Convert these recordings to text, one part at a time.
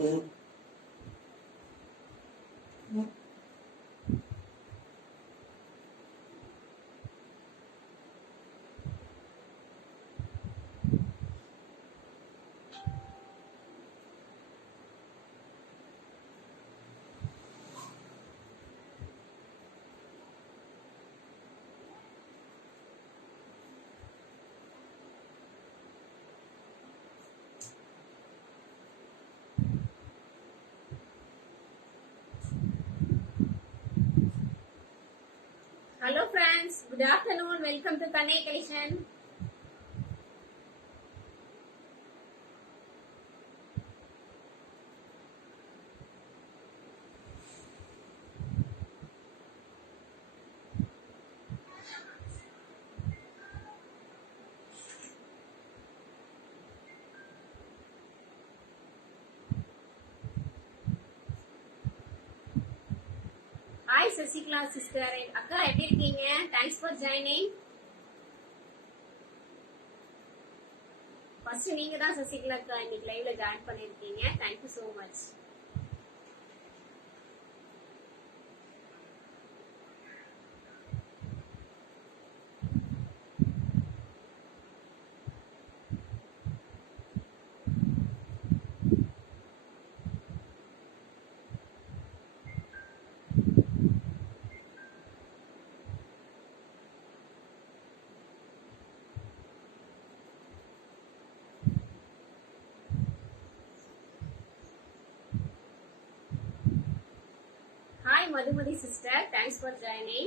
Hello friends, good afternoon. Welcome to Kanai Collection. Hi Sasikla sister and Akka, எப்படி இருக்கீங்க? Thanks for joining. First நீங்க தான் சசிகலா அக்கா இன்னைக்கு லைவ்ல ஜாயின் பண்ணிருக்கீங்க. Thank you so much. Hi Madhumati sister, thanks for joining.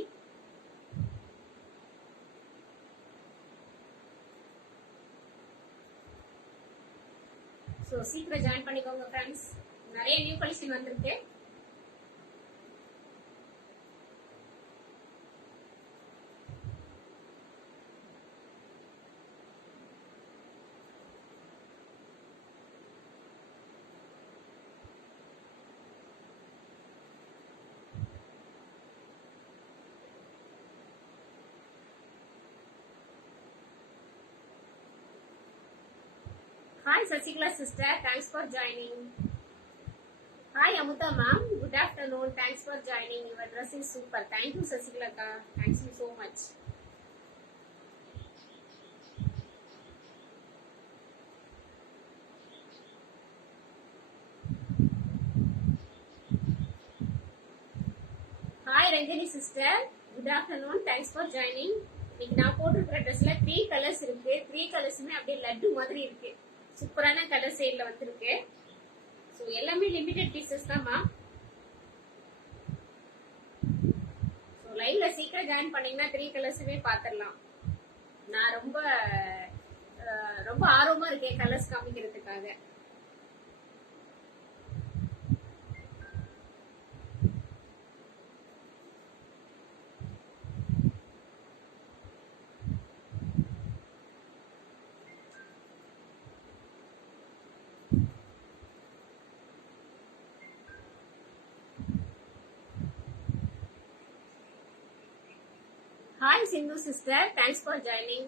So சீக்கிரம் join பண்ணிக்கோங்க ஃப்ரெண்ட்ஸ். நிறைய நியூ கலெக்ஷன் வந்திருக்கு. Hi Sasikla sister, thanks for joining. Hi Amutha ma'am, good afternoon. Thanks for joining. Your dress is super. Thank you Sasikla ka. Thanks you so much. Hi Ranjani sister, good afternoon. Thanks for joining. இன்னைக்கு நான் போட்டுருக்கிற ட்ரெஸ்ல 3 colours இருக்கு. 3 கலர்ஸுமே அப்படியே லட்டு மாதிரி இருக்கு. சூப்பரான colour சேல்ல வந்திருக்கு. So எல்லாமே லிமிடெட் பீசஸ் தான்மா. ஸோ லைவ்ல சீக்கிரம் ஜாயின் பண்ணீங்கன்னா 3 கலர்ஸுமே பார்த்துடலாம். நான் ரொம்ப ஆர்வமா இருக்கேன் கலர்ஸ் காமிக்கிறதுக்காக. Hi Sindhu sister, thanks for joining.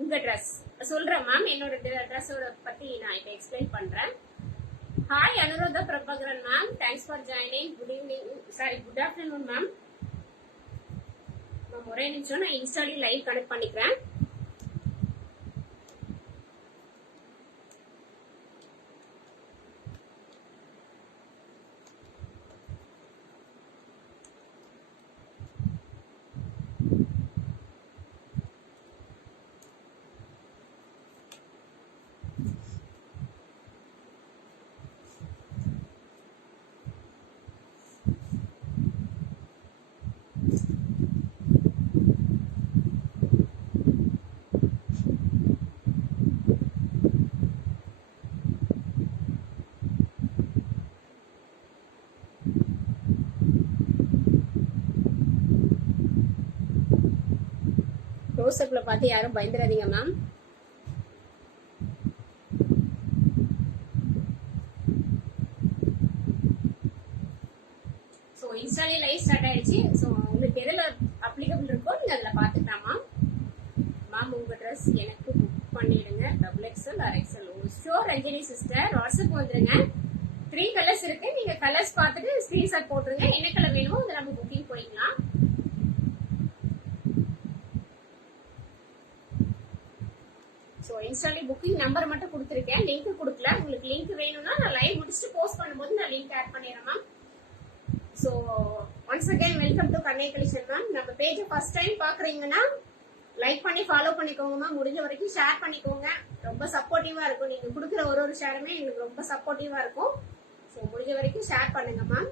உங்க ட்ரெஸ் சொல்றேன் மேம், என்னோட ட்ரெஸ்ஸோட பத்தி நான் இப்போ எக்ஸ்பிளைன் பண்றேன். Hi Anuradha Prabhakaran ma'am, thanks for joining. Good evening, sorry good afternoon ma'am. Ma'am ஒரே நிமிஷம், நான் இன்ஸ்டாலி லைவ் கனெக்ட் பண்ணிக்கிறேன். க்ளோஸ்அப்ல பார்த்து யாரும் பயந்துடாதீங்க மேம். ஸோ இன்ஸ்டாலே லைவ் ஸ்டார்ட் ஆயிடுச்சு. ஸோ உங்களுக்கு எதில் அப்ளிகபிள் இருக்கோ நீங்க அதில் பார்த்துக்கலாமா. மேம் உங்க ட்ரெஸ் எனக்கு புக் பண்ணிடுங்க. XXL or XL. Sure Ranjani sister, WhatsApp வந்துருங்க. 3 கலர்ஸ் இருக்கு. நீங்க கலர்ஸ் பார்த்துட்டு ஸ்கிரீன்ஷாட் போட்டுருங்க. என்ன கலர் வேணுமோ அதை நம்ம புக்கிங் போயிக்கலாம். ஸோ இன்ஸ்டாலே புக்கிங் நம்பர் மட்டும் கொடுத்துருக்கேன், லிங்க் கொடுக்கல. உங்களுக்கு லிங்க் வேணும்னா நான் லைவ் முடிச்சுட்டு போஸ்ட் பண்ணும்போது நான் லிங்க் ஆட் பண்ணிடுறேன் ma'am. So once again welcome to கண்ணை கலெக்ஷன் மேம். நம்ம பேஜை ஃபர்ஸ்ட் டைம் பாக்குறீங்கன்னா லைக் பண்ணி ஃபாலோ பண்ணிக்கோங்க மேம். முடிஞ்ச வரைக்கும் ஷேர் பண்ணிக்கோங்க. ரொம்ப சப்போர்ட்டிவா இருக்கும். நீங்க கொடுக்குற ஒரு ஷேருமே எங்களுக்கு ரொம்ப சப்போர்ட்டிவா இருக்கும். ஸோ முடிஞ்ச வரைக்கும் ஷேர் பண்ணுங்க ma'am.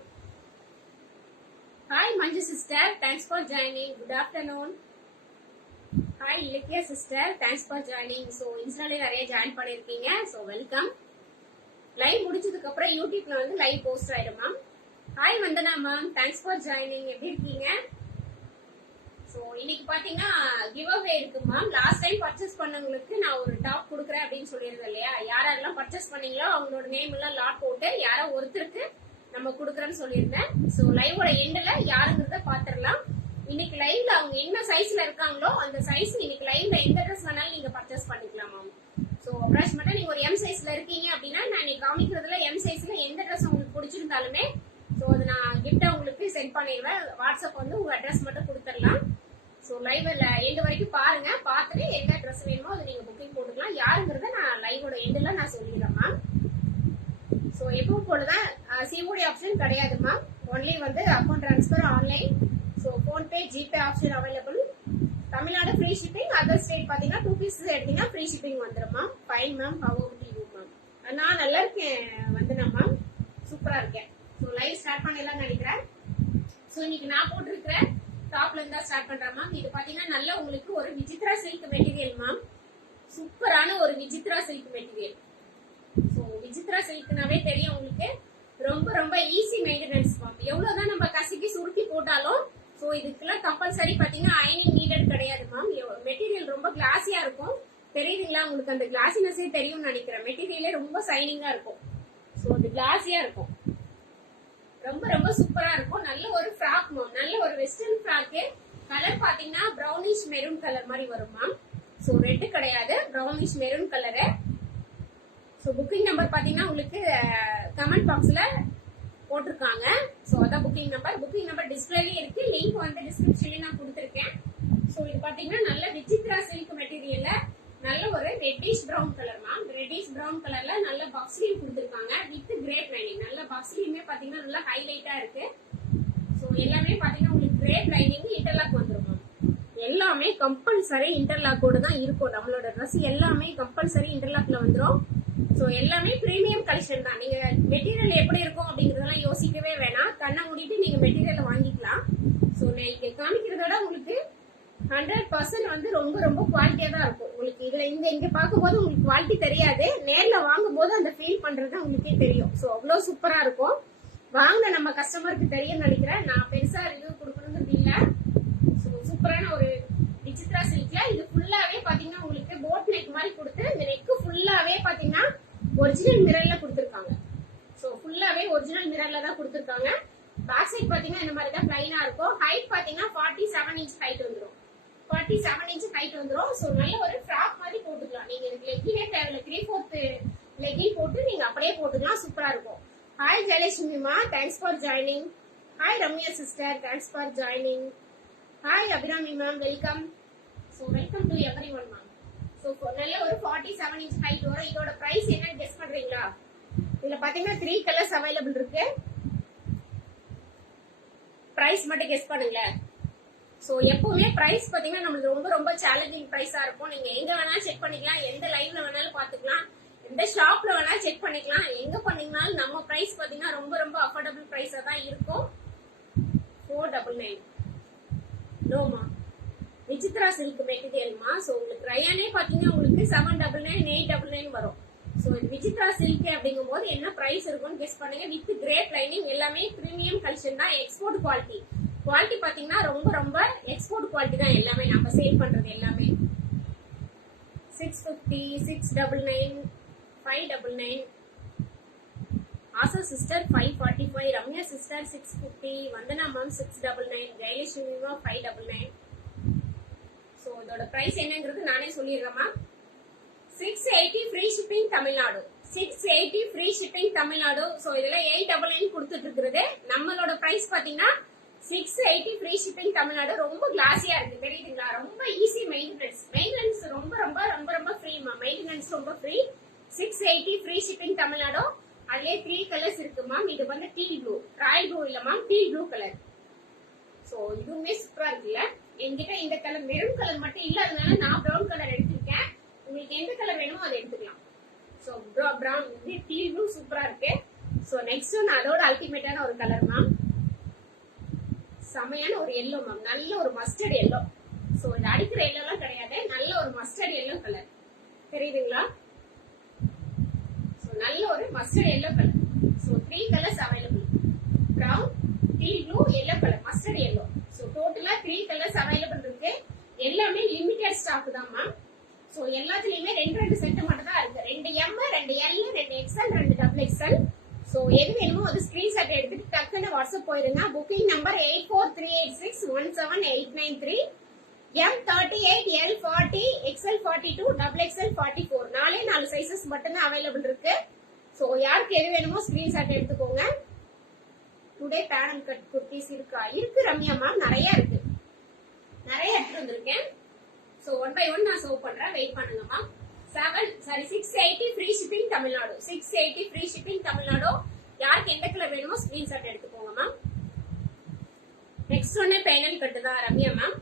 Hi Manju sister, thanks for joining. Good afternoon. Hi Ilakkiya sister, thanks for joining. So இன்ஸ்டாலே நிறைய ஜாயின் பண்ணிருக்கீங்க. So welcome. லைவ் முடிச்சதுக்கு அப்புறம் யூடியூப்ல வந்து லைவ் போஸ்ட் ஆயிடும் ma'am. Hi Vandana ma'am, thanks for joining. எப்படி இருக்கீங்க? ஸோ இன்னைக்கு பாத்தீங்கன்னா கிவ் அவே இருக்கு மேம். லாஸ்ட் டைம் பர்ச்சேஸ் பண்ணவங்களுக்கு நான் ஒரு டாப் கொடுக்குறேன் அப்படின்னு சொல்லியிருந்தேன் இல்லையா? யாரெல்லாம் பர்ச்சேஸ் பண்ணீங்களோ அவங்களோட நேம் எல்லாம் லாட் போட்டு யாரோ ஒருத்தருக்கு நம்ம கொடுக்குறேன்னு சொல்லியிருந்தேன். ஸோ லைவோட எண்ட்ல யாருங்கிறத பாத்துடலாம். இன்னைக்கு லைவ்ல அவங்க என்ன சைஸ்ல இருக்காங்களோ அந்த சைஸ் இன்னைக்கு லைவ்ல எந்த ட்ரெஸ் வேணாலும் நீங்க பர்ச்சேஸ் பண்ணிக்கலாம் மேம். ஸோ அப்ராக்சிமேட்டா நீங்க ஒரு எம் சைஸ்ல இருக்கீங்க அப்படின்னா நான் இன்னைக்கு காமிக்கிறதுல எம் சைஸ்ல எந்த ட்ரெஸ் உங்களுக்கு பிடிச்சிருந்தாலுமே ஸோ அதை நான் கிஃப்டா உங்களுக்கு சென்ட் பண்ணிடுவேன். வாட்ஸ்அப் வந்து உங்க அட்ரஸ் மட்டும் கொடுத்துடலாம். ஸோ லைவ்ல எண்டு வரைக்கும் பாருங்க. பார்த்துட்டு எந்த ட்ரெஸ் வேணுமோ அதை நீங்க புக்கிங் போட்டுக்கலாம். யாருங்கிறத நான் லைவோட எண்டுல நான் சொல்லிடுறேன் மேம். ஸோ எப்பவும் போலதான் சிஓடி ஆப்ஷன் கிடையாது மேம். ஒன்லி வந்து account transfer online. So PhonePe GPay option available. Tamil Nadu free shipping. Other state பாத்தீங்கன்னா 2 பீசஸ் எடுத்தீங்கன்னா ஃப்ரீ ஷிப்பிங் வந்துடும் ma'am. Fine ma'am. How about you ma'am? நான் நல்லா இருக்கேன் வந்தனா மேம், சூப்பரா இருக்கேன். ஸோ லைவ் ஸ்டார்ட் பண்ணிடலாம்னு நினைக்கிறேன். ஸோ இன்னைக்கு நான் போட்டிருக்கிற டாப்ல இருந்தா ஸ்டார்ட் பண்றேன் மேம். இது பாத்தீங்கன்னா நல்ல உங்களுக்கு ஒரு விசித்ரா சில்க் மெட்டீரியல் மேம். சூப்பரான ஒரு Vichitra silk material. So Vichitra சில்க்னாவே தெரியும் உங்களுக்கு, ரொம்ப ரொம்ப ஈஸி மெயின்டெனன்ஸ் மேம். எவ்வளவுதான் நம்ம கசக்கி சுருக்கி போட்டாலும் ஸோ இதுக்கெல்லாம் கம்பல்சரி பாத்தீங்கன்னா அயனிங் நீடட் கிடையாது மேம். மெட்டீரியல் ரொம்ப கிளாஸியா இருக்கும். தெரியுதுங்களா உங்களுக்கு? அந்த கிளாசினஸே தெரியும்னு நினைக்கிறேன். மெட்டீரியலே ரொம்ப சைனிங்கா இருக்கும். ஸோ அது கிளாஸியா இருக்கும். ரொம்ப ரொம்ப சூப்பரா இருக்கும். நல்ல ஒரு ஃப்ராக் மேம், நல்ல ஒரு வெஸ்டர்ன் ஃப்ராக்கு. கலர் பாத்தீங்கன்னா பிரவுனிஷ் மெரூன் கலர் மாதிரி வரும் மேம். ஸோ ரெட் கிடையாது, brownish maroon colour. So booking number பாத்தீங்கன்னா உங்களுக்கு கமெண்ட் பாக்ஸ்ல போட்டிருக்காங்க. ஸோ அதான் புக்கிங் நம்பர். புக்கிங் நம்பர் டிஸ்பிளேலயே இருக்கு. லிங்க் வந்து டிஸ்கிரிப்ஷன்லயே நான் கொடுத்துருக்கேன். ஸோ இது பாத்தீங்கன்னா நல்ல விசித்ரா சில்க் மெட்டீரியல்ல நல்ல ஒரு reddish brown colour ma'am. Reddish brown கலர்ல நல்ல பக்ஸ்லீவ் கொடுத்துருக்காங்க வித் கிரேப் லைனிங். நல்ல பக்ஸ்லீவுமே பாத்தீங்கன்னா நல்லா ஹைலைட்டா இருக்கு. ஸோ எல்லாமே பாத்தீங்கன்னா உங்களுக்கு கிரேப் லைனிங் இன்டர்லாக் வந்துடும் மேம். எல்லாமே கம்பல்சரி இன்டர்லாக்கோட தான் இருக்கும். நம்மளோட ட்ரெஸ் எல்லாமே கம்பல்சரி இன்டர்லாக்ல வந்துடும். ஸோ எல்லாமே பிரீமியம் கலெக்ஷன் தான். நீங்க மெட்டீரியல் எப்படி இருக்கும் அப்படிங்கறதெல்லாம் யோசிக்கவே வேணாம். கண்ணை மூடிட்டு நீங்க மெட்டீரியல் வாங்கிக்கலாம். ஸோ நீங்க காமிக்கிறதோட உங்களுக்கு 100% வந்து ரொம்ப ரொம்ப குவாலிட்டியா தான் இருக்கும். உங்களுக்கு இதுல இங்க பார்க்கும்போது உங்களுக்கு குவாலிட்டி தெரியாது. நேர்ல வாங்கும் போது அந்த ஃபீல் பண்றது உங்களுக்கே தெரியும். ஸோ அவ்வளவு சூப்பரா இருக்கும். வாங்க நம்ம கஸ்டமருக்கு தெரியும் நினைக்கிறேன். நான் பெருசா ரிவ்யூ கொடுக்கணுங்கிறது இல்ல. ஸோ சூப்பரான ஒரு விசித்ரா சில்க்ல இது ஃபுல்லாவே பாத்தீங்கன்னா உங்களுக்கு போட் நெக் மாதிரி கொடுத்து இந்த நெக் ஃபுல்லாவே பாத்தீங்கன்னா ஒரிஜினல் மிரர்ல கொடுத்திருக்காங்க. ஸோ ஃபுல்லாவே ஒரிஜினல் மிரர்ல தான் கொடுத்திருக்காங்க. பேக் சைட் பாத்தீங்கன்னா இந்த மாதிரி தான் பிளைனா இருக்கும். ஹைட் பாத்தீங்கன்னா 47 இன்ச் ஹைட் வந்துடும். 47 இன்ச் ஹைட் வந்துடும். ஸோ நல்ல ஒரு ஃப்ராக் மாதிரி போட்டுக்கலாம். நீங்க இதுக்கு லெக்கினே தேவையில்ல. 3/4 லெக்கின் போட்டு நீங்க அப்படியே போட்டுக்கலாம். சூப்பரா இருக்கும். ஹாய் ஜெயலட்சுமிமா, thanks for joining. Hi Ramya sister, thanks for joining. Hi Abhirami ma'am, welcome. So welcome to everyone ma'am. So நல்ல ஒரு 47 இன்ச் ஹைட் வரும். இதோட பிரைஸ் என்னன்னு கெஸ் பண்றீங்களா? இதுல பாத்தீங்கன்னா 3 கலர்ஸ் அவைலபிள் இருக்கு. பிரைஸ் மட்டும் கெஸ் பண்ணுங்களேன். சோ எப்பவுமே பிரைஸ் பாத்தீங்கன்னா நம்மளுக்கு ரொம்ப ரொம்ப சேலஞ்சிங் பிரைஸா இருக்கும். நீங்க எங்க வேணாலும் செக் பண்ணிக்கலாம், எந்த லைவ்ல வேணாலும் பாத்துக்கலாம், எந்த ஷாப்ல வேணாலும் செக் பண்ணிக்கலாம். எங்க பண்ணீங்கனாலும் நம்ம பிரைஸ் பாத்தீங்கன்னா ரொம்ப ரொம்ப அஃபோர்டபிள் பிரைஸா தான் இருக்கும். 499 நோமா விசித்ரா சில்க் மெட்டீரியல்மா. சோ உங்களுக்கு ரயானே பாத்தீங்கன்னா உங்களுக்கு 799 899 வரும். சோ இது விசித்ரா சில்க் அப்படிங்கும் போது என்ன பிரைஸ் இருக்கும்னு கெஸ் பண்ணுங்க. With grape lining. எல்லாமே பிரீமியம் கலெக்ஷன் தான். Export quality. குவாலிட்டி பாத்தீங்கன்னா ரொம்ப ரொம்ப எக்ஸ்போர்ட் குவாலிட்டி தான். எல்லாமே நம்ம சேல் பண்றது எல்லாமே 650 699 599. ஆசா சிஸ்டர் 545, ரம்யா சிஸ்டர் 650, வந்தனா மேம் 699, ஜெயலட்சுமி மேம் 599. சோ இதோட பிரைஸ் என்னங்கிறது நானே சொல்லிடுறேன் ma'am. 680 free shipping Tamil Nadu. 680 free shipping Tamil Nadu. So இதுல 899 கொடுத்துட்டு இருக்குது. நம்மளோட பிரைஸ் பாத்தீங்கன்னா 680 ஃப்ரீ ஷிப்பிங் தமிழ்நாடு. ரொம்ப கிளாஸியா இருக்கு தெரியுதுங்களா? ரொம்ப ஈஸி மெயின்டெனன்ஸ் ரொம்ப ரொம்ப ரொம்ப ரொம்ப ஃப்ரீமா. மெயின்டெனன்ஸ் ரொம்ப ஃப்ரீ. 680 free shipping Tamil Nadu. அதுலயே 3 கலர்ஸ் இருக்கு மேம். இது வந்து டீல் ப்ளூ, ராயல் ப்ளூ இல்ல ma'am, teal blue colour. So இதுவுமே சூப்பரா இருக்குல்ல. என்கிட்ட இந்த கலர் மெரூன் கலர் மட்டும் இல்லாதனால நான் ப்ரௌன் கலர் எடுத்திருக்கேன். உங்களுக்கு எந்த கலர் வேணுமோ அதை எடுத்துக்கலாம். சோ ப்ரௌன் டீல் ப்ளூ சூப்பரா இருக்கு. சோ நெக்ஸ்ட் ஒன் அதோட அல்டிமேட்டான ஒரு கலர் மேம். செமையான ஒரு எல்லோ மேம். நல்ல ஒரு மஸ்டர்ட் எல்லோ. சோ இது அடிக்கிற எல்லோலாம் கிடையாது. நல்ல ஒரு மஸ்டர்ட் எல்லோ கலர் தெரியுதுங்களா? சோ நல்ல ஒரு mustard yellow colour. So 3 colours available. Brown, deal blue, yellow colour, mustard yellow. So டோட்டலா 3 கலர்ஸ் அவைலபிள் இருக்கு. எல்லாமே லிமிடெட் ஸ்டாக் தான் மேம். சோ எல்லாத்துலயுமே 2 செட் மட்டும் தான் இருக்கு. 2 M, 2 L, 2 XL, 2 XXL. So எது வேணுமோ அது ஸ்கிரீன்ஷாட் எடுத்துட்டு டக்குன்னு வாட்ஸ்அப் போயிருங்க. Booking number 8438617893. M38, L40, XL42, XXL44. 4 sizes மட்டும் தான் அவைலபிள் இருக்கு. சோ யாருக்கு எது வேணுமோ ஸ்கிரீன்ஷாட் எடுத்துக்கோங்க. டுடே பேனல் கட் குர்த்திஸ் இருக்கா? இருக்கு ரம்யா மேம், நிறைய இருக்கு. நிறைய எடுத்து வந்திருக்கேன். சோ 1 by 1 நான் சர்வ் பண்றேன். வெயிட் பண்ணுங்க ma'am. 680 free shipping Tamil Nadu. 680 free shipping Tamil Nadu. யாருக்கு எந்த கலர் வேணுமோ ஸ்கிரீன்ஷாட் எடுத்துக்கோங்க மேம். நெக்ஸ்ட் ஒன்னு பேனல் கட்டு தான் ரம்யா மேம்.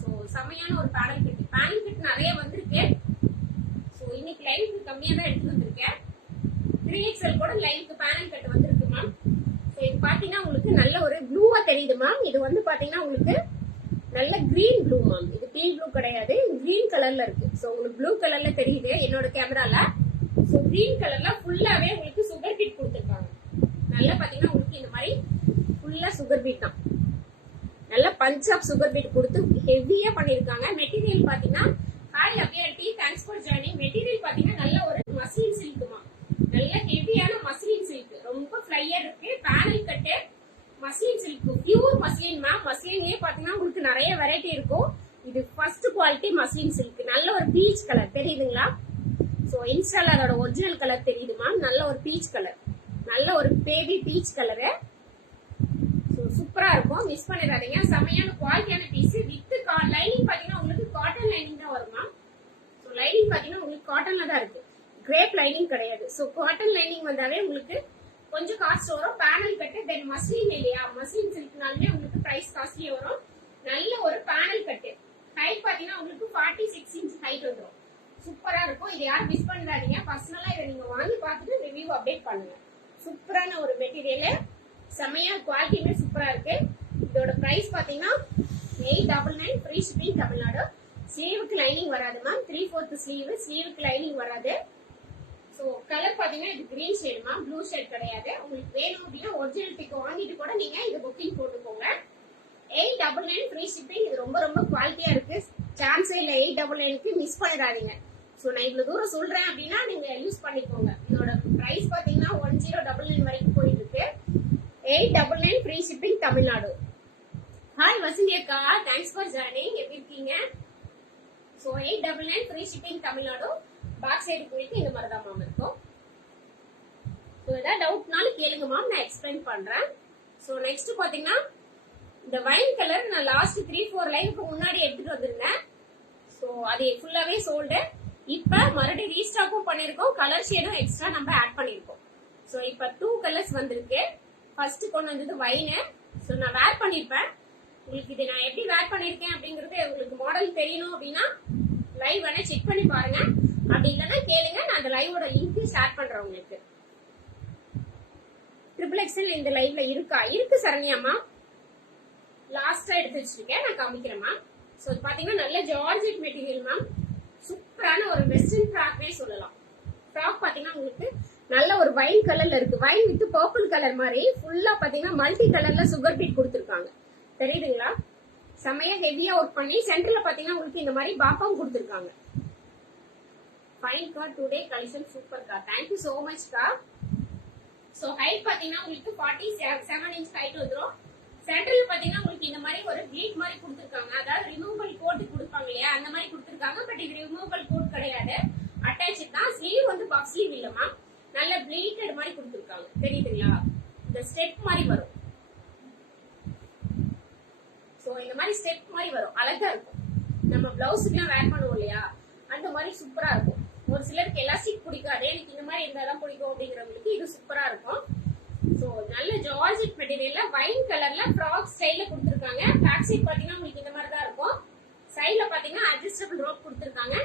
சோ செமையான ஒரு பேனல் கட்டு. பேனல் கட்டு நிறைய வந்திருக்கு. சோ இன்னைக்கு லைனுக்கு கம்மியா தான் எடுத்து வந்திருக்கேன். 3XL கூட லைனுக்கு பேனல் கட்டு வந்திருக்கு மேம். சோ இது பாத்தீங்கன்னா உங்களுக்கு நல்ல ஒரு ப்ளூவா தெரியுது மேம். இது வந்து பாத்தீங்கன்னா உங்களுக்கு நல்ல கிரீன் ப்ளூ மேம். இது டீல் ப்ளூ கிடையாது, கிரீன் கலர்ல இருக்கு. சோ உங்களுக்கு ப்ளூ கலர்ல தெரியுது என்னோட கேமரால. சோ கிரீன் கலர்ல ஃபுல்லாவே உங்களுக்கு சுகர் பீட் கொடுத்துருக்காங்க. நல்லா பாத்தீங்கன்னா உங்களுக்கு இந்த மாதிரி ஃபுல்லா சுகர் பீட் தான். நல்ல பஞ்ச் ஆஃப் சுகர் பீட் கொடுத்து ஹெவியா பண்ணிருக்காங்க. மெட்டீரியல் பாத்தீங்கன்னா ஹாய் அபியாட்டி, தேங்க்ஸ் ஃபார் ஜாயினிங். மெட்டீரியல் பாத்தீங்கன்னா நல்ல ஒரு மஸ்லின் சில்க் மேம். நல்ல ஹெவியான மஸ்லின் சில்க். ரொம்ப ஃப்ளையர் இருக்கு. Panel cut muslin silk, pure muslin ma'am. மஸ்லின்லயே பாத்தீங்கன்னா உங்களுக்கு நிறைய வெரைட்டி இருக்கும். இது ஃபர்ஸ்ட் குவாலிட்டி மஸ்லின் சில்க். நல்ல ஒரு பீச் கலர் தெரியுதுங்களா? சோ இன்ஸ்டால அதோட ஒரிஜினல் கலர் தெரியுது மேம். நல்ல ஒரு பீச் கலர், நல்ல ஒரு பேபி பீச் கலரு. சோ சூப்பரா இருக்கும், மிஸ் பண்ணிடாதீங்க. செமையான குவாலிட்டியான பீஸ். வித் லைனிங் பாத்தீங்கன்னா உங்களுக்கு காட்டன் லைனிங் தான் வரும் மேம். சோ லைனிங் பாத்தீங்கன்னா உங்களுக்கு காட்டன்ல தான் இருக்கு, கிரேப் லைனிங் கிடையாது. சோ காட்டன் லைனிங் வந்தாவே உங்களுக்கு கொஞ்சம் காஸ்ட் வரும். பேனல் கட்டு தென் மஸ்லின் இல்லையா, மஸ்லின் சில்க்னாலுமே உங்களுக்கு பிரைஸ் காஸ்ட்லி வரும். நல்ல ஒரு பேனல் கட்டு. ஹைட் பாத்தீங்கன்னா உங்களுக்கு 46 இன்ச் ஹைட் வந்துடும். சூப்பரா இருக்கும். இது யாரும் மிஸ் பண்ணாதீங்க. பர்சனலா இதை நீங்க வாங்கி பார்த்துட்டு ரிவ்யூ அப்டேட் பண்ணுங்க. சூப்பரான ஒரு மெட்டீரியல். செமையா குவாலிட்டியுமே சூப்பரா இருக்கு. இதோட பிரைஸ் பாத்தீங்கன்னா 899 ஃப்ரீ ஷிப்பிங் தமிழ்நாடு. ஸ்லீவுக்கு லைனிங் வராது மேம். 3/4 ஸ்லீவ், ஸ்லீவுக்கு லைனிங் வராது. சோ கலர் பாத்தீங்கன்னா இது green shade ma'am, blue shade கிடையாது. உங்களுக்கு வேணும் அப்படின்னா ஒரிஜினல் பிக் வாங்கிட்டு கூட நீங்க இது புக்கிங் போட்டுக்கோங்க. 899 ஃப்ரீ ஷிப்பிங். இது ரொம்ப ரொம்ப குவாலிட்டியா இருக்கு. சான்ஸே இல்ல 899க்கு மிஸ் பண்ணிடாதீங்க. சோ நான் இவ்வளவு தூரம் சொல்றேன் அப்படின்னா நீங்க யூஸ் பண்ணிக்கோங்க. இதோட பிரைஸ் பாத்தீங்கன்னா 1099 வரைக்கும் போயிட்டு இருக்கு. 899 free shipping Tamil Nadu. Hi Vasanthi அக்கா, தேங்க்ஸ் ஃபார் ஜாயினிங். எப்படி இருக்கீங்க? So 899 free shipping Tamil Nadu. Back side போயிட்டு இந்த மாதிரி தான் மேம் இருக்கும். ஸோ ஏதாவது டவுட்னாலும் கேளுங்க மேம், நான் எக்ஸ்பிளைன் பண்றேன். ஸோ நெக்ஸ்ட் பாத்தீங்கன்னா இந்த வைன் கலர் நான் லாஸ்ட் 3-4 லைனுக்கு முன்னாடி எடுத்துட்டு வந்திருந்தேன். ஸோ அது ஃபுல்லாவே சோல்டு. இப்ப மறுபடியும் ரீஸ்டாக்கும் பண்ணிருக்கோம். கலர் ஷேடும் எக்ஸ்ட்ரா நம்ம ஆட் பண்ணிருக்கோம். ஸோ இப்ப 2 கலர்ஸ் வந்திருக்கு. ஃபர்ஸ்ட் கொண்டு வந்தது வைனு. ஸோ நான் வேர் பண்ணிருப்பேன். உங்களுக்கு இது நான் எப்படி வேர் பண்ணிருக்கேன் அப்படிங்கறது உங்களுக்கு மாடல் தெரியணும் அப்படின்னா லைவ் வேணா செக் பண்ணி பாருங்க. அப்படி இல்லைன்னா கேளுங்க, நான் அந்த லைவோட லிங்க் ஷேர் பண்றேன் உங்களுக்கு. XXL இந்த லைவ்ல இருக்கா? இருக்கு சரண்யாமா. லாஸ்டா எடுத்து வச்சிருக்கேன், நான் காமிக்கிறேன் மேம். சோ பாத்தீங்கன்னா நல்ல ஜார்ஜெட் மெட்டீரியல் மேம். சூப்பரான ஒரு வெஸ்டர்ன் ஃப்ராக்னே சொல்லலாம். ஃப்ராக் பாத்தீங்கன்னா உங்களுக்கு நல்ல ஒரு வைன் கலர்ல இருக்கு. வைன் வித் பர்பிள் கலர் மாதிரி ஃபுல்லா பாத்தீங்கன்னா மல்டி கலர்ல சுகர் பீட் கொடுத்துருக்காங்க. தெரியுதுங்களா? செமையா ஹெவியா ஒர்க் பண்ணி சென்டர்ல பாத்தீங்கன்னா உங்களுக்கு இந்த மாதிரி பாப்பாவும் கொடுத்துருக்காங்க. ஃபைன் கா, டுடே கலெக்ஷன் சூப்பர் கா. தேங்க்யூ சோ மச் கா. சோ ஹைட் பாத்தீங்கன்னா உங்களுக்கு 47 இன்ச் ஹைட் வந்துடும். சென்டர்ல பாத்தீங்கன்னா உங்களுக்கு இந்த மாதிரி ஒரு பீட் மாதிரி கொடுத்துருக்காங்க. அதாவது ரிமூவல் கோட் கொடுப்பாங்க இல்லையா, அந்த மாதிரி கொடுத்துருக்காங்க. பட் இது ரிமூவல் கோட் கிடையாது, அட்டாச் தான். ஸ்லீவ் வந்து பஃப் ஸ்லீவ் இல்லமா, நல்ல ப்ளீட்டட் மாதிரி கொடுத்துருக்காங்க. தெரியுதுங்களா? இந்த ஸ்டெப் மாதிரி வரும். சோ இந்த மாதிரி ஸ்டெப் மாதிரி வரும். அழகா இருக்கும். நம்ம பிளவுஸுக்குலாம் வேர் பண்ணுவோம் இல்லையா, அந்த மாதிரி சூப்பரா இருக்கும். ஒரு சிலருக்கு எலாஸ்டிக் பிடிக்காது, எனக்கு இந்த மாதிரி இருந்தாதான் பிடிக்கும் அப்படிங்கிறவங்களுக்கு இது சூப்பரா இருக்கும். சோ நல்ல ஜார்ஜெட் மெட்டீரியல்ல வைன் கலர்ல ஃப்ராக் ஸ்டைல்ல கொடுத்துருக்காங்க. பேக் சைட் பாத்தீங்கன்னா உங்களுக்கு இந்த மாதிரி தான் இருக்கும். சைட்ல பாத்தீங்கன்னா அட்ஜஸ்டபிள் ரோப் கொடுத்துருக்காங்க.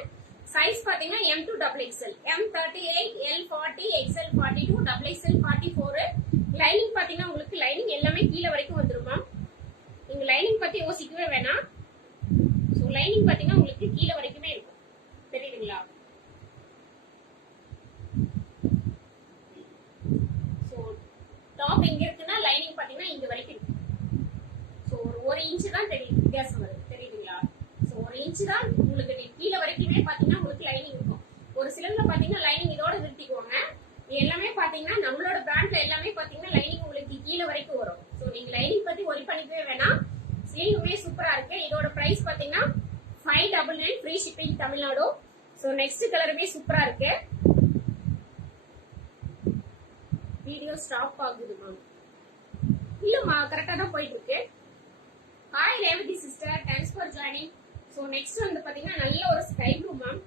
சைஸ் பாத்தீங்கன்னா M2XXL, M38, L40, XL42, XXL 44. Lining பாத்தீங்கன்னா உங்களுக்கு லைனிங் எல்லாமே கீழே வரைக்கும் வந்துருமா. நீங்க லைனிங் பத்தி யோசிக்கவே வேணாம். சோ லைனிங் பாத்தீங்கன்னா உங்களுக்கு கீழே வரைக்குமே இருக்கும். தெரியுதுங்களா? சோ டாப் எங்க இருக்குன்னா லைனிங் பாத்தீங்கன்னா இங்க வரைக்கும் இருக்கு. சோ ஒரு இன்ச் தான் தெரியும் வித்தியாசம் வருது. தெரியுதுங்களா? சோ ஒரு இன்ச் தான் உங்களுக்கு கீழே வரைக்குமே பாத்தீங்கன்னா உங்களுக்கு லைனிங் இருக்கும். ஒரு சிலர்ல பாத்தீங்கன்னா லைனிங் இதோட நிறுத்திக்குவாங்க. எல்லாமே பாத்தீங்கன்னா நம்மளோட பிராண்ட்ல எல்லாமே பாத்தீங்கன்னா லைனிங் உங்களுக்கு கீழே வரைக்கும் வரும். சோ நீங்க லைனிங் பத்தி ஒரி பண்ணிக்கவே வேணாம். ஸ்லீவுமே சூப்பரா இருக்கு. இதோட பிரைஸ் பாத்தீங்கன்னா 599 free shipping Tamil Nadu. So next கலருமே சூப்பரா இருக்கு. வீடியோ ஸ்டாப் ஆகுது மேம். இல்லம்மா கரெக்டா தான் போயிட்டு இருக்கு. Hi Revathi sister, thanks for joining. So next வந்து பாத்தீங்கன்னா நல்ல ஒரு ஸ்கை ப்ளூ மேம்.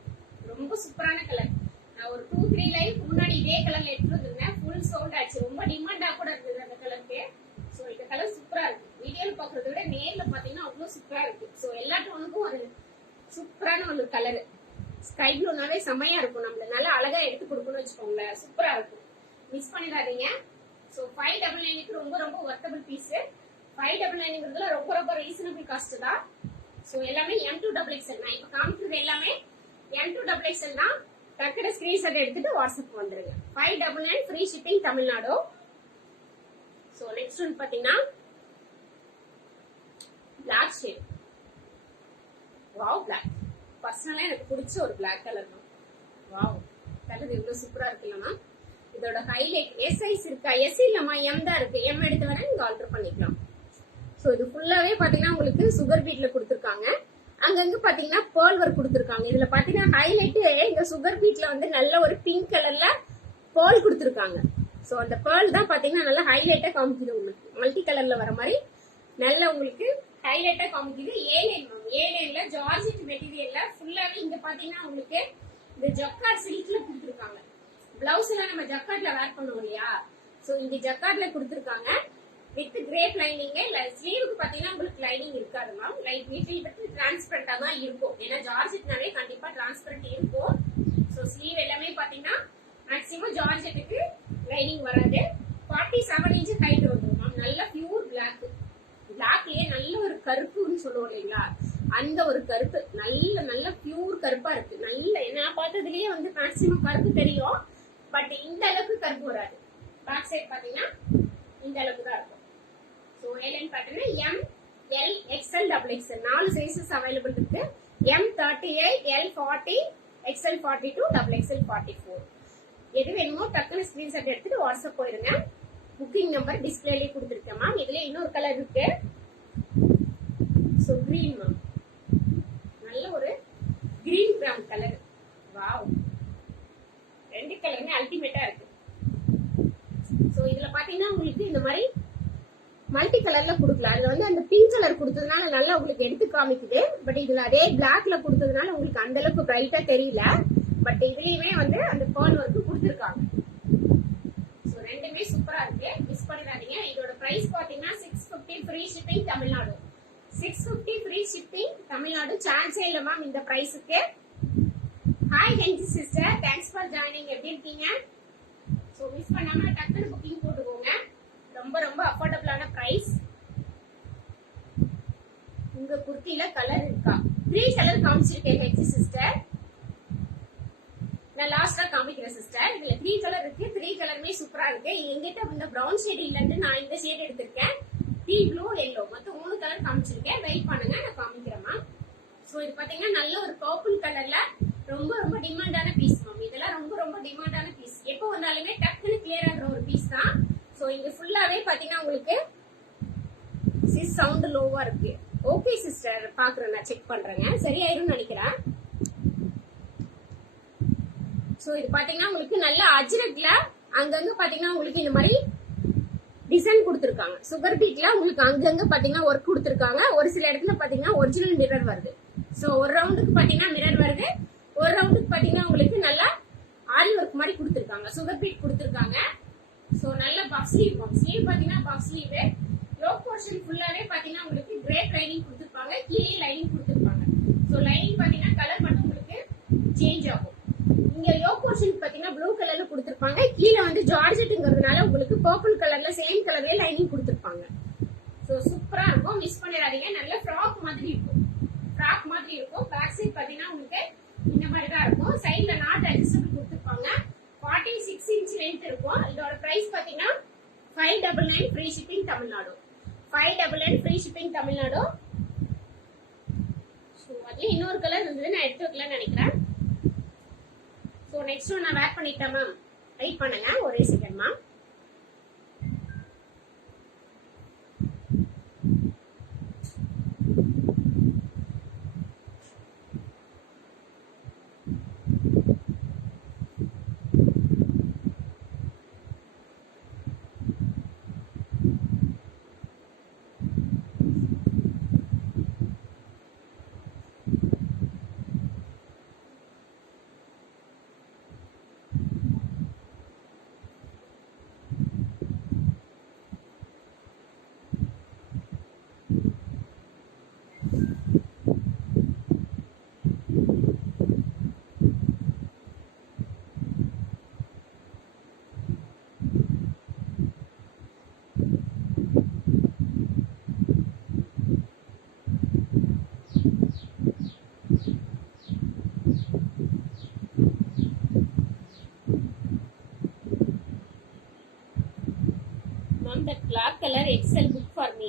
ரொம்ப சூப்பரான கலர். நான் ஒரு 2-3 லைவ் முன்னாடி இதே கலர்ல எடுத்துருந்தேன். ஃபுல் சோல்ட் ஆச்சு. ரொம்ப டிமாண்டா கூட இருக்குது அந்த கலருக்கு. சோ இந்த கலர் சூப்பரா இருக்கு. வீடியோல பாக்குறத விட நேர்ல பாத்தீங்கன்னா அவ்வளவு சூப்பரா இருக்கு. சோ எல்லா டோனுக்கும் ஒரு சூப்பரான ஒரு கலர். ஸ்கை ப்ளூனாவே செமையா இருக்கும். நம்மள நல்லா அழகா எடுத்து கொடுக்கணும்னு வச்சுக்கோங்களேன். சூப்பரா இருக்கும். மிஸ் பண்ணிடாதீங்க. சோ 599 ரொம்ப ரொம்ப வொர்த்தபிள் பீஸ். 599ங்கிறதுல ரொம்ப ரொம்ப ரீசனபிள் காஸ்ட் தான். சோ எல்லாமே M2XXL. நான் இப்ப காமிக்கிறது எல்லாமே M2XXL தான். டக்குனு ஸ்கிரீன்ஷாட் எடுத்துட்டு வாட்ஸ்அப் வந்துருங்க. 599 free shipping Tamil Nadu. So next one பாத்தீங்கன்னா பிளாக் ஷேட். Wow black. பர்சனலா எனக்கு பிடிச்ச ஒரு பிளாக் கலர் தான். வாவ் கலர் இவ்வளவு சூப்பரா இருக்குல்லமா. இதோட ஹைலைட் எஸ் சைஸ் இருக்கா? எஸ் இல்லம்மா, எம் தான் இருக்கு. எம் எடுத்து வேணா நீங்க ஆல்டர் பண்ணிக்கலாம். சோ இது ஃபுல்லாவே பாத்தீங்கன்னா உங்களுக்கு சுகர் பீட்ல கொடுத்துருக்காங்க. அங்கங்க பாத்தீங்கன்னா பேர்ல் ஒர்க் கொடுத்துருக்காங்க. இதுல பாத்தீங்கன்னா ஹைலைட் இந்த சுகர் பீட்ல வந்து நல்ல ஒரு பிங்க் கலர்ல பேர்ல் கொடுத்துருக்காங்க. சோ அந்த பேர்ல் தான் பாத்தீங்கன்னா நல்ல ஹைலைட்டா காமிக்குது. உங்களுக்கு மல்டி கலர்ல வர மாதிரி நல்ல உங்களுக்கு ஹைலைட்டா காமிக்குது. ஏலைன்ல ஜார்ஜெட் மெட்டீரியல்ல ஃபுல்லாவே இங்க பாத்தீங்கன்னா உங்களுக்கு இந்த ஜக்கார்ட் சில்க்ல கொடுத்துருக்காங்க. பிளவுஸ் எல்லாம் நம்ம ஜக்கார்ட்ல வேர் பண்ணுவோம் இல்லையா, சோ இங்க ஜக்கார்ட்ல கொடுத்துருக்காங்க. With grape lining. ஸ்லீவுக்கு பாத்தீங்கன்னா உங்களுக்கு லைனிங் இருக்காது மேம். லைட் வீட்டில் பத்தி டிரான்ஸ்பரண்டா தான் இருக்கும். ஏன்னா ஜார்ஜெட்னாலே கண்டிப்பா டிரான்ஸ்பரண்ட் இருக்கும். சோ ஸ்லீவ் எல்லாமே பாத்தீங்கன்னா மேக்ஸிமம் ஜார்ஜெட்டுக்கு லைனிங் வராது. 47 இன்ச் ஹைட் வந்துடும் மேம். நல்ல பியூர் பிளாக். பிளாக்லயே நல்ல ஒரு கருப்புன்னு சொல்லுவோம் இல்லைங்களா, அந்த ஒரு கருப்பு நல்ல நல்ல பியூர் கருப்பா இருக்கு. நல்ல நான் பார்த்ததுலயே வந்து மேக்ஸிமம் கருப்பு தெரியும். பட் இந்த அளவுக்கு கருப்பு வராது. பேக் சைட் பாத்தீங்கன்னா இந்த அளவுக்கு தான் இருக்கும். சோ ஏலைன் பாத்தீங்கன்னா M, L, XL, XXL 4 sizes available இருக்கு. M38, L40, XL42, XXL 44. எது வேணுமோ டக்குனு ஸ்கிரீன்ஷாட் எடுத்துட்டு வாட்ஸ்அப் போயிருங்க. புக்கிங் நம்பர் டிஸ்பிளேலயே கொடுத்துருக்கேன் மேம். இதுல இன்னொரு கலர் இருக்கு. So green ma'am. நல்ல ஒரு கிரீன் பிரவுன் கலர். வாவ், ரெண்டு கலருமே அல்டிமேட்டா இருக்கு. சோ இதுல பாத்தீங்கன்னா உங்களுக்கு இந்த மாதிரி மல்டி கலர்ல கொடுக்கலாம். அதுல வந்து அந்த பிங்க் கலர் கொடுத்ததுனால நல்லா உங்களுக்கு எடுத்து காமிக்குது. பட் இதுல அதே பிளாக்ல கொடுத்ததுனால உங்களுக்கு அந்த அளவுக்கு பிரைட்டா தெரியல. பட் இதுலயுமே வந்து அந்த பேர்ல் ஒர்க் கொடுத்துருக்காங்க. சோ ரெண்டுமே சூப்பரா இருக்கு. மிஸ் பண்ணிடாதீங்க. இதோட பிரைஸ் பாத்தீங்கன்னா 650 free shipping Tamil Nadu. 650 free shipping Tamil Nadu. சான்ஸே இல்ல மேம் இந்த பிரைஸுக்கு. Hi Hency sister, thanks for joining. எப்படி இருக்கீங்க? சோ மிஸ் பண்ணாம டக்குனு புக்கிங் போட்டுக்கோங்க. ரொம்ப ரொம்ப அஃபோர்டபிளான பிரைஸ். உங்க குர்த்தில கலர் இருக்கா? 3 கலர் காமிச்சிருக்கேன் ஹெச்சி சிஸ்டர். நான் லாஸ்டா காமிக்கிறேன் சிஸ்டர். இதுல 3 கலர் இருக்கு. 3 கலருமே சூப்பரா இருக்கு. எங்கிட்ட இந்த பிரவுன் ஷேட் இல்லன்னு நான் இந்த ஷேட் எடுத்திருக்கேன். டீ ப்ளூ, எல்லோ மொத்தம் 3 கலர் காமிச்சிருக்கேன். வெயிட் பண்ணுங்க, நான் காமிக்கிறேன். சோ இது பாத்தீங்கன்னா நல்ல ஒரு பர்பிள் கலர்ல ரொம்ப ரொம்ப டிமாண்டான பீஸ் மேம். இதெல்லாம் ரொம்ப ரொம்ப டிமாண்டான பீஸ். எப்போ வந்தாலுமே டக்குன்னு கிளியர் ஆகிற ஒரு பீஸ் தான். சோ இங்க ஃபுல்லாவே பாத்தீங்கன்னா உங்களுக்கு சவுண்ட் லோவா இருக்கு. ஓகே சிஸ்டர், பாக்குறேன், நான் செக் பண்றேங்க. சரியாயிரும் நினைக்கிறேன். சோ இது பாத்தீங்கன்னா உங்களுக்கு நல்ல அஜ்ரக்ல அங்கங்க பாத்தீங்கன்னா உங்களுக்கு இந்த மாதிரி டிசைன் கொடுத்திருக்காங்க. சுகர் பீட்ல உங்களுக்கு அங்கங்க பாத்தீங்கன்னா ஒர்க் கொடுத்திருக்காங்க. ஒரு சில இடத்துல பாத்தீங்கன்னா ஒரிஜினல் மிரர் வருது. சோ ஒரு ரவுண்டுக்கு பாத்தீங்கன்னா மிரர் வருது, ஒரு ரவுண்டுக்கு பாத்தீங்கன்னா உங்களுக்கு நல்லா ஆரி ஒர்க் மாதிரி கொடுத்திருக்காங்க. சுகர் பீட் கொடுத்திருக்காங்க. சோ நல்ல பஃப் ஸ்லீவ் பாத்தீங்கன்னா பஃப் ஸ்லீவ். யோக் போர்ஷன் ஃபுல்லாவே பாத்தீங்கன்னா உங்களுக்கு கிரேப் லைனிங் கொடுத்திருப்பாங்க, கீழே லைனிங் கொடுத்திருப்பாங்க. சோ லைனிங் பாத்தீங்கன்னா கலர் மட்டும் உங்களுக்கு சேஞ்ச் ஆகும். இங்க யோக் போர்ஷன் பாத்தீங்கன்னா ப்ளூ கலர்ல கொடுத்திருப்பாங்க, கீழே வந்து ஜார்ஜெட்ங்கிறதுனால உங்களுக்கு பர்பிள் கலர்ல சேம் கலர்ல லைனிங் கொடுத்திருப்பாங்க. சோ சூப்பரா இருக்கும், மிஸ் பண்ணிடாதீங்க. நல்ல ஃப்ராக் மாதிரி இருக்கும், பேக் சைடு பாத்தீங்கன்னா உங்களுக்கு இந்த மாதிரி தான் இருக்கும். சைடுல நாட் அட்ஜஸ்டபிள் கொடுத்திருப்பாங்க. 46 இன்ச் லென்த் இருக்கும். இதோட பிரைஸ் பாத்தீங்கன்னா 599 free shipping Tamil Nadu. 599 free shipping Tamil Nadu. So அதுல இன்னொரு கலர் இருந்தது, நான் எடுத்து வைக்கலன்னு நினைக்கிறேன். சோ நெக்ஸ்ட் ஒன் நான் வேர் பண்ணிட்டேன் மேம். வெயிட் பண்ணுங்க ஒரே second ma'am. That black color XL book for me.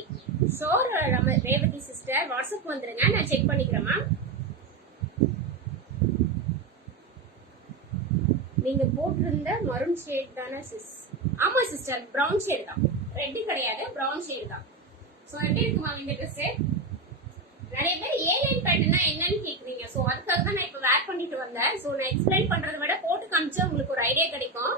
So நம்ம ரேவதி சிஸ்டர் வாட்ஸ்அப் வந்துருங்க, நான் செக் பண்ணிக்கிறேன் மேம். நீங்க போட்டிருந்த மரூன் ஷேட் தானே சிஸ்? ஆமா சிஸ்டர், பிரவுன் ஷேட் தான், ரெட் கிடையாது, பிரவுன் ஷேட் தான். சோ எப்படி இருக்கு மேம் இந்த ட்ரெஸ்? நிறைய பேர் ஏலைன் பேட்டர்னா என்னன்னு கேக்குறீங்க. சோ அதுக்காக தான் நான் இப்ப வேர் பண்ணிட்டு வந்தேன். சோ நான் எக்ஸ்பிளைன் பண்றதை விட போட்டு காமிச்சா உங்களுக்கு ஒரு ஐடியா கிடைக்கும்.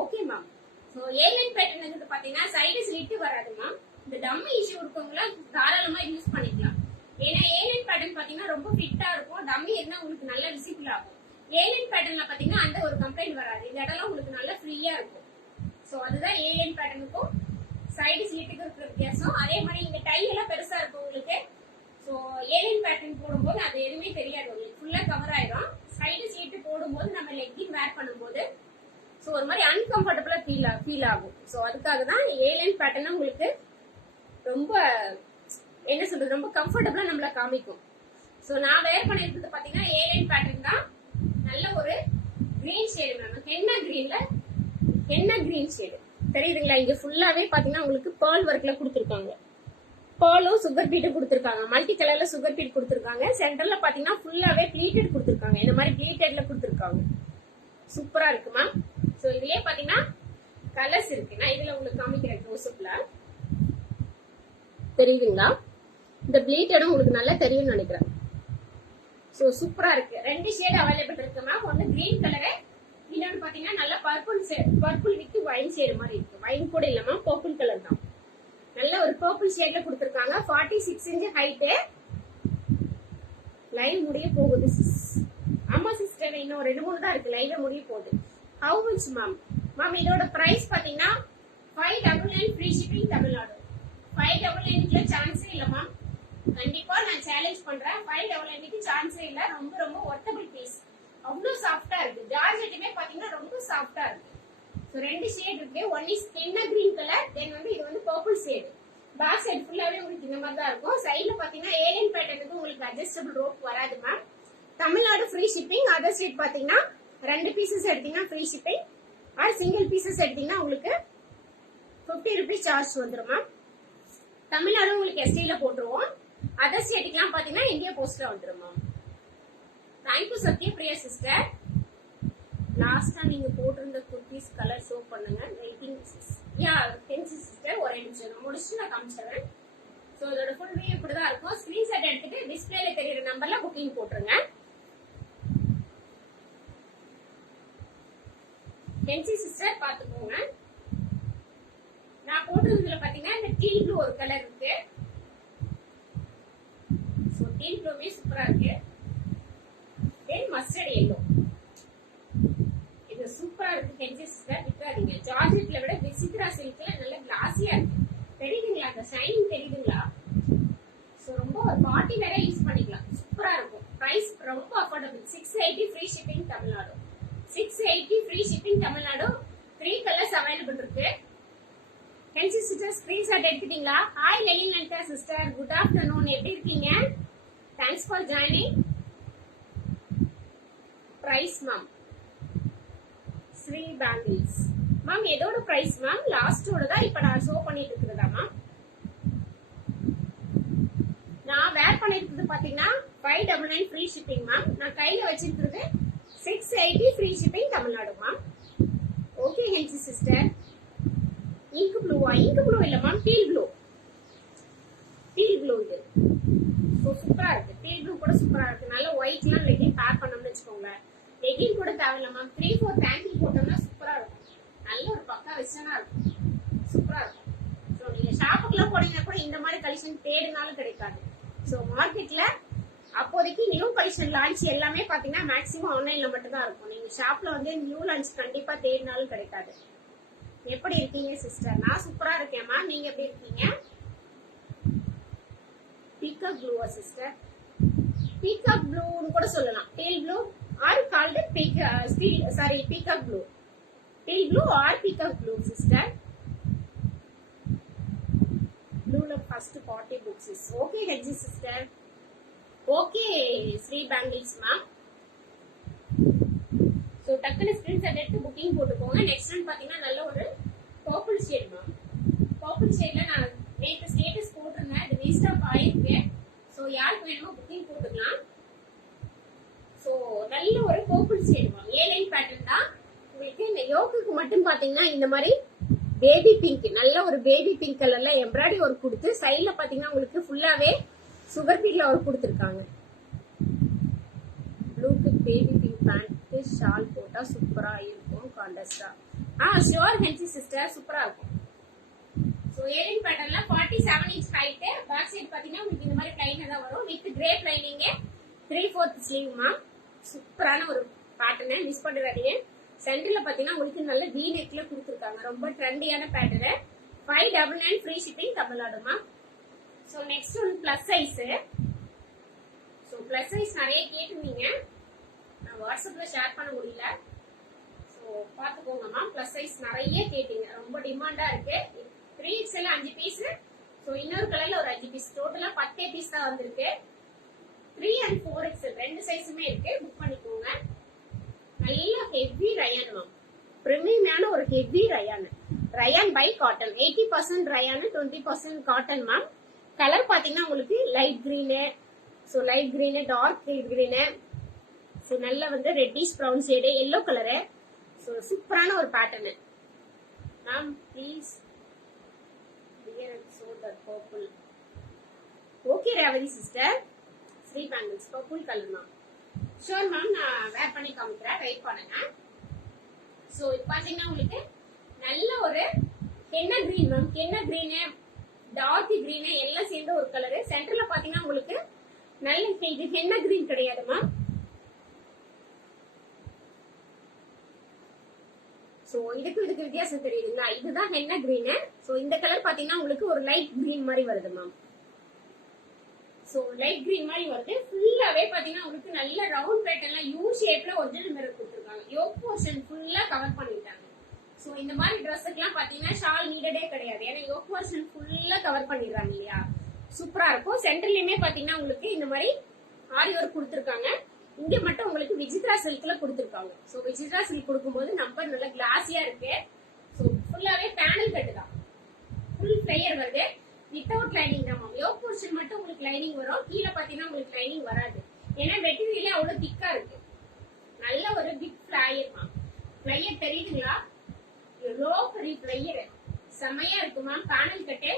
Okay ma'am. So airline pattern பாத்தீங்கன்னா சைடு ஸ்லிட் வராது மேம். இந்த டம்மி இஷ்யூ இருக்கவங்க தாராளமா யூஸ் பண்ணிக்கலாம். ஏன்னா ஏலைன் பேட்டர்ன் பாத்தீங்கன்னா ரொம்ப ஃபிட்டா இருக்கும், டம்மி இருந்தா உங்களுக்கு நல்ல விசிபிள் ஆகும். ஏலைன் பேட்டர்ன்ல பாத்தீங்கன்னா அந்த ஒரு கம்ப்ளைண்ட் வராது, இந்த இடம்லாம் உங்களுக்கு நல்லா ஃப்ரீயா இருக்கும். சோ அதுதான் ஏலைன் பேட்டர்னுக்கும் சைடு ஸ்லிட்டுக்கு இருக்கிற வித்தியாசம். அதே மாதிரி இங்க டை எல்லாம் பெருசா இருக்கும் உங்களுக்கு. சோ ஏலைன் பேட்டர்ன் போடும்போது அது எதுவுமே தெரியாது, உங்களுக்கு ஃபுல்லா கவர் ஆயிடும். சைடு ஸ்லிட் போடும்போது நம்ம லெக்கின் வேர் பண்ணும்போது சோ ஒரு மாதிரி அன்கம்ஃபர்டபுளா ஃபீல் ஆகும். சோ அதுக்காக தான் ஏலைன் பேட்டர்ன் உங்களுக்கு ரொம்ப என்ன சொல்றது, ரொம்ப கம்ஃபர்டபுளா நம்மள காமிக்கும். சோ நான் வேர் பண்ணிருக்கிறது பாத்தீங்கன்னா ஏலைன் பேட்டர்ன் தான். நல்ல ஒரு green shade ma'am, henna green shade தெரியுதுங்களா? இங்க ஃபுல்லாவே பாத்தீங்கன்னா உங்களுக்கு பேர்ல் ஒர்க்ல கொடுத்திருக்காங்க, பேர்லும் சுகர் பீட்டும் கொடுத்திருக்காங்க, மல்டி கலர்ல சுகர் பீட் கொடுத்திருக்காங்க. சென்டர்ல பாத்தீங்கன்னா ஃபுல்லாவே ப்ளீட்டட் கொடுத்திருக்காங்க, இந்த மாதிரி ப்ளீட்டட்ல கொடுத்திருக்காங்க. சூப்பரா இருக்கு மேம். சோ இதுலயே பாத்தீங்கன்னா கலர்ஸ் இருக்கு, நான் இதுல உங்களுக்கு காமிக்கிறேன் க்ளோஸ்அப்ல. தெரியுதுங்களா? இந்த ப்ளீட்டடும் உங்களுக்கு நல்லா தெரியும்னு நினைக்கிறேன். சோ சூப்பரா இருக்கு. ரெண்டு ஷேட் அவைலபிள் இருக்கு மேம். ஒன்னு கிரீன் கலரு, இன்னொன்னு பாத்தீங்கன்னா நல்ல பர்பிள் வித் வைன் ஷேடு மாதிரி இருக்கு. வைன் கூட இல்ல மேம், பர்பிள் கலர் தான். நல்ல ஒரு பர்பிள் ஷேட்ல கொடுத்திருக்காங்க. 46 இன்ச் ஹைட். லைவ் முடிய போகுது சிஸ். ஆமா சிஸ்டர், இன்னும் 2-3 தான் இருக்கு, லைவ் முடிய போகுது. How much ma'am? மேம் இதோட பிரைஸ் பாத்தீங்கன்னா 599 ஃப்ரீ ஷிப்பிங் தமிழ்நாடு. 599 சான்ஸே இல்ல மேம். கண்டிப்பா நான் சேலஞ்ச் பண்றேன், 599 சான்ஸே இல்ல. ரொம்ப ரொம்ப ஒர்த்தபிள் பீஸ், அவ்வளவு சாஃப்டா இருக்கு. ஜார்ஜெட்டுமே பாத்தீங்கன்னா ரொம்ப சாஃப்டா இருக்கு. சோ ரெண்டு ஷேட் இருக்கு. One is henna green colour, then வந்து இது வந்து பர்பிள் ஷேட். பேக் சைடு ஃபுல்லாவே உங்களுக்கு இந்த மாதிரி தான் இருக்கும். சைடுல பாத்தீங்கன்னா ஏலைன் பேட்டர்னுக்கு உங்களுக்கு அட்ஜஸ்டபிள் ரோப் வராது ma'am. Tamil Nadu free shipping. Other state பாத்தீங்கன்னா 2 பீசஸ் எடுத்தீங்கன்னா free shipping, or single pieces எடுத்தீங்கன்னா உங்களுக்கு 50 rupees சார்ஜ் வந்துடும் மேம். தமிழ்நாடு உங்களுக்கு எஸ்டில போட்டுருவோம். அதர் ஸ்டேட்டுக்குலாம் பாத்தீங்கன்னா இந்தியா போஸ்ட்ல வந்துடும் மேம். Thank you Sathyapriya sister. லாஸ்டா நீங்க போட்டிருந்த குர்தீஸ் கலர் ஷோ பண்ணுங்க. Waiting yeah thanks sister. ஒரு நிமிஷம் நான் முடிச்சு நான் காமிச்சிடுறேன். சோ இதோட ஃபுல் வியூ இப்படிதான் இருக்கும். ஸ்கிரீன்ஷாட் எடுத்துட்டு டிஸ்பிளேல தெரியுற நம்பர்ல புக்கிங் போட்டுருங்க. ஃபென்சி சிஸ்டர் பாத்துக்கோங்க. நான் போட்டிருந்ததுல பாத்தீங்கன்னா இந்த டீல் ப்ளூ ஒரு கலர் இருக்கு. சோ டீல் ப்ளூவே சூப்பரா இருக்கு. தென் மஸ்டர்ட் எல்லோ, இது சூப்பரா இருக்கு ஃபென்சி சிஸ்டர், விட்டுறாதீங்க. ஜார்ஜெட்ல விட விசித்ரா சில்க்ல நல்ல கிளாஸியா இருக்கு. தெரியுதுங்களா? அந்த ஷைனிங் தெரியுதுங்களா? சோ ரொம்ப ஒரு பார்ட்டி வேற யூஸ் பண்ணிக்கலாம். சூப்பரா இருக்கும். பிரைஸ் ரொம்ப affordable. 680 free shipping Tamil Nadu. 680 free shipping Tamil Nadu. 3 colours available இருக்கு. ஃபென்சி சிஸ்டர் ஸ்கிரீன்ஷாட் எடுத்துட்டீங்களா? Hi Lelin Anitha sister, good afternoon. எப்படி இருக்கீங்க? Thanks for joining. Price ma'am Sri bangles ma'am எதோட பிரைஸ் மேம்? லாஸ்டோட தான் இப்ப நான் ஷோ பண்ணிட்டு இருக்கிறதா மேம்? நான் வேர் பண்ணிருக்கிறது பாத்தீங்கன்னா 599 ஃப்ரீ ஷிப்பிங் மேம். நான் கையில வச்சிருக்கிறது 680 free shipping Tamil Nadu ma'am. Okay Hency sister. Ink ப்ளூவா? இங்க் ப்ளூ இல்ல ma'am, teal blue. Teal blue இது சூப்பரா இருக்கு. டீல் ப்ளூ கூட சூப்பரா இருக்கு. நல்ல ஒயிட்லாம் லெகின் பேர் பண்ணணும்னு வச்சுக்கோங்க. லெகின் கூட தேவையில்ல மேம். 3-4 டேங்கிள் போட்டோம்னா சூப்பரா இருக்கும். நல்ல ஒரு பக்கா வெஸ்டர்னா இருக்கும். சூப்பரா இருக்கும். ஸோ நீங்க ஷாப்புக்குலாம் போனீங்கன்னா கூட இந்த மாதிரி கலெக்ஷன் தேடினாலும் கிடைக்காது. ஸோ மார்க்கெட்ல அப்போதைக்கு நியூ கலெக்ஷன் லான்ச் எல்லாமே பாத்தீங்கன்னா மேக்ஸிமம் ஆன்லைன்ல மட்டும் தான் இருக்கும். நீங்க ஷாப்ல வந்து நியூ லான்ச் கண்டிப்பா தேடினாலும் கிடைக்காது. எப்படி இருக்கீங்க சிஸ்டர்? நான் சூப்பரா இருக்கேன் மேம். நீங்க எப்படி இருக்கீங்க? பீகாக் ப்ளூவா சிஸ்டர்? பீகாக் ப்ளூன்னு கூட சொல்லலாம். Teal blue or called peacock blue. Teal blue or peacock blue sister. ப்ளூல first 40 books. Okay Hency sister. Okay Sri bangles ma'am. So டக்குனு ஸ்கிரீன்ஷாட் எடுத்து புக்கிங் போட்டுக்கோங்க. நெக்ஸ்ட் ஒன் பாத்தீங்கன்னா நல்ல ஒரு பர்பிள் ஷேட் மேம். பர்பிள் ஷேட்ல நான் நேற்று ஸ்டேட்டஸ் போட்டிருந்தேன். இது வேஸ்ட் ஆஃப் ஆயிருக்கு. ஸோ யாருக்கு வேணுமோ புக்கிங் போட்டுக்கலாம். ஸோ நல்ல ஒரு purple shade ma'am. Airline pattern தான். உங்களுக்கு இந்த யோக்குக்கு மட்டும் பாத்தீங்கன்னா இந்த மாதிரி பேபி பிங்க், நல்ல ஒரு பேபி பிங்க் கலர்ல எம்ப்ராய்டரி ஒர்க் கொடுத்து சைட்ல பாத்தீங்கன்னா உங்களுக்கு ஃபுல்லாவே சுகர் பீட்ல ஒர்க் கொடுத்துருக்காங்க. ப்ளூக்கு பேபி பிங்க் பேண்ட் ஷால் போட்டா சூப்பரா இருக்கும் கான்ட்ராஸ்டா. ஷுவர் ஹென்சி சிஸ்டர், சூப்பரா இருக்கும். ஸோ ஏலியன் பேட்டர்ன்ல 47 இன்ச் ஹைட். பேக் சைடு பாத்தீங்கன்னா உங்களுக்கு இந்த மாதிரி பிளைனா தான் வரும். With grape lining, 3/4 sleeve ma'am. சூப்பரான ஒரு பேட்டர்ன், மிஸ் பண்ணிடாதீங்க. சென்டர்ல பாத்தீங்கன்னா உங்களுக்கு நல்ல வி நெக்ல கொடுத்துருக்காங்க. ரொம்ப ட்ரெண்டியான pattern. 599 free shipping Tamil Nadu ma'am. So next one plus size. So plus size நிறைய கேட்டிருந்தீங்க, நான் வாட்ஸ்அப்ல ஷேர் பண்ண முடியல. ஸோ பாத்துக்கோங்க மேம். பிளஸ் சைஸ் நிறைய கேட்டீங்க, ரொம்ப டிமாண்டா இருக்கு. 3XL 5 piece. ஸோ இன்னொரு கலர்ல ஒரு 5 பீஸ், டோட்டலா 10 பீஸ் தான் வந்திருக்கு. 3 and 4XL ரெண்டு சைஸுமே இருக்கு, புக் பண்ணிக்கோங்க. நல்ல ஹெவி ரயான் மேம். பிரீமியமான ஒரு heavy rayon. Rayon by cotton. 80% rayon, 20% cotton ma'am. Colour பாத்தீங்கன்னா உங்களுக்கு light green, so light green, dark green, so நல்ல வந்து reddish brown shade, yellow colour. So சூப்பரான ஒரு pattern ma'am. Please show the purple. Okay Revathi sister. Sri bangles purple colour ma'am. Sure ma'am, நான் wear பண்ணி காமிக்கிறேன், wait பண்ணுங்க. ஸோ இப்போ பாத்தீங்கன்னா உங்களுக்கு நல்ல ஒரு henna green ma'am. Henna green, dark green எல்லாம் சேர்ந்த ஒரு கலரு. சென்டர்ல பாத்தீங்கன்னா உங்களுக்கு நல்ல இது ஹென்னா கிரீன் கிடையாது மேம். சோ இதுக்கு வித்தியாசம் தெரியுதுங்களா? இதுதான் ஹென்னா கிரீனு. சோ இந்த கலர் பாத்தீங்கன்னா உங்களுக்கு ஒரு லைட் கிரீன் மாதிரி வருது மேம். சோ லைட் கிரீன் மாதிரி வருது. ஃபுல்லாவே பாத்தீங்கன்னா உங்களுக்கு நல்ல ரவுண்ட் பேட்டர்ன்ல யூ ஷேப்ல ஒரிஜினல் மிரர் கொடுத்துருக்காங்க. யோக் போர்ஷன் ஃபுல்லா கவர் பண்ணிட்டாங்க. சோ இந்த மாதிரி ட்ரெஸ்ஸுக்குலாம் பாத்தீங்கன்னா ஷால் நீடடே கிடையாது, ஏன்னா யோக் போர்ஷன் ஃபுல்லா கவர் பண்ணிடுறாங்க இல்லையா? சூப்பரா இருக்கும். சென்டர்லயுமே பாத்தீங்கன்னா உங்களுக்கு இந்த மாதிரி ஆரி ஒர்க் கொடுத்துருக்காங்க. இங்க மட்டும் உங்களுக்கு விசித்ரா சில்க்ல கொடுத்துருக்காங்க. சோ விசித்ரா சில்க் கொடுக்கும்போது நம்பர் நல்லா கிளாஸியா இருக்கு. சோ ஃபுல்லாவே பேனல் கட்டு தான், ஃபுல் ஃபிளையர் வருது. வித்தவுட் லைனிங் தான் மேம். யோக் போர்ஷன் மட்டும் உங்களுக்கு லைனிங் வரும், கீழே பாத்தீங்கன்னா உங்களுக்கு லைனிங் வராது. ஏன்னா மெட்டீரியல் அவ்வளவு திக்கா இருக்கு. நல்ல ஒரு பிக் ஃபிளையர் மேம். ஃபிளையர் தெரியுதுங்களா? எவ்வளோ பெரிய ஃபிளையர், செம்மையா இருக்கு மேம். பேனல் கட்டு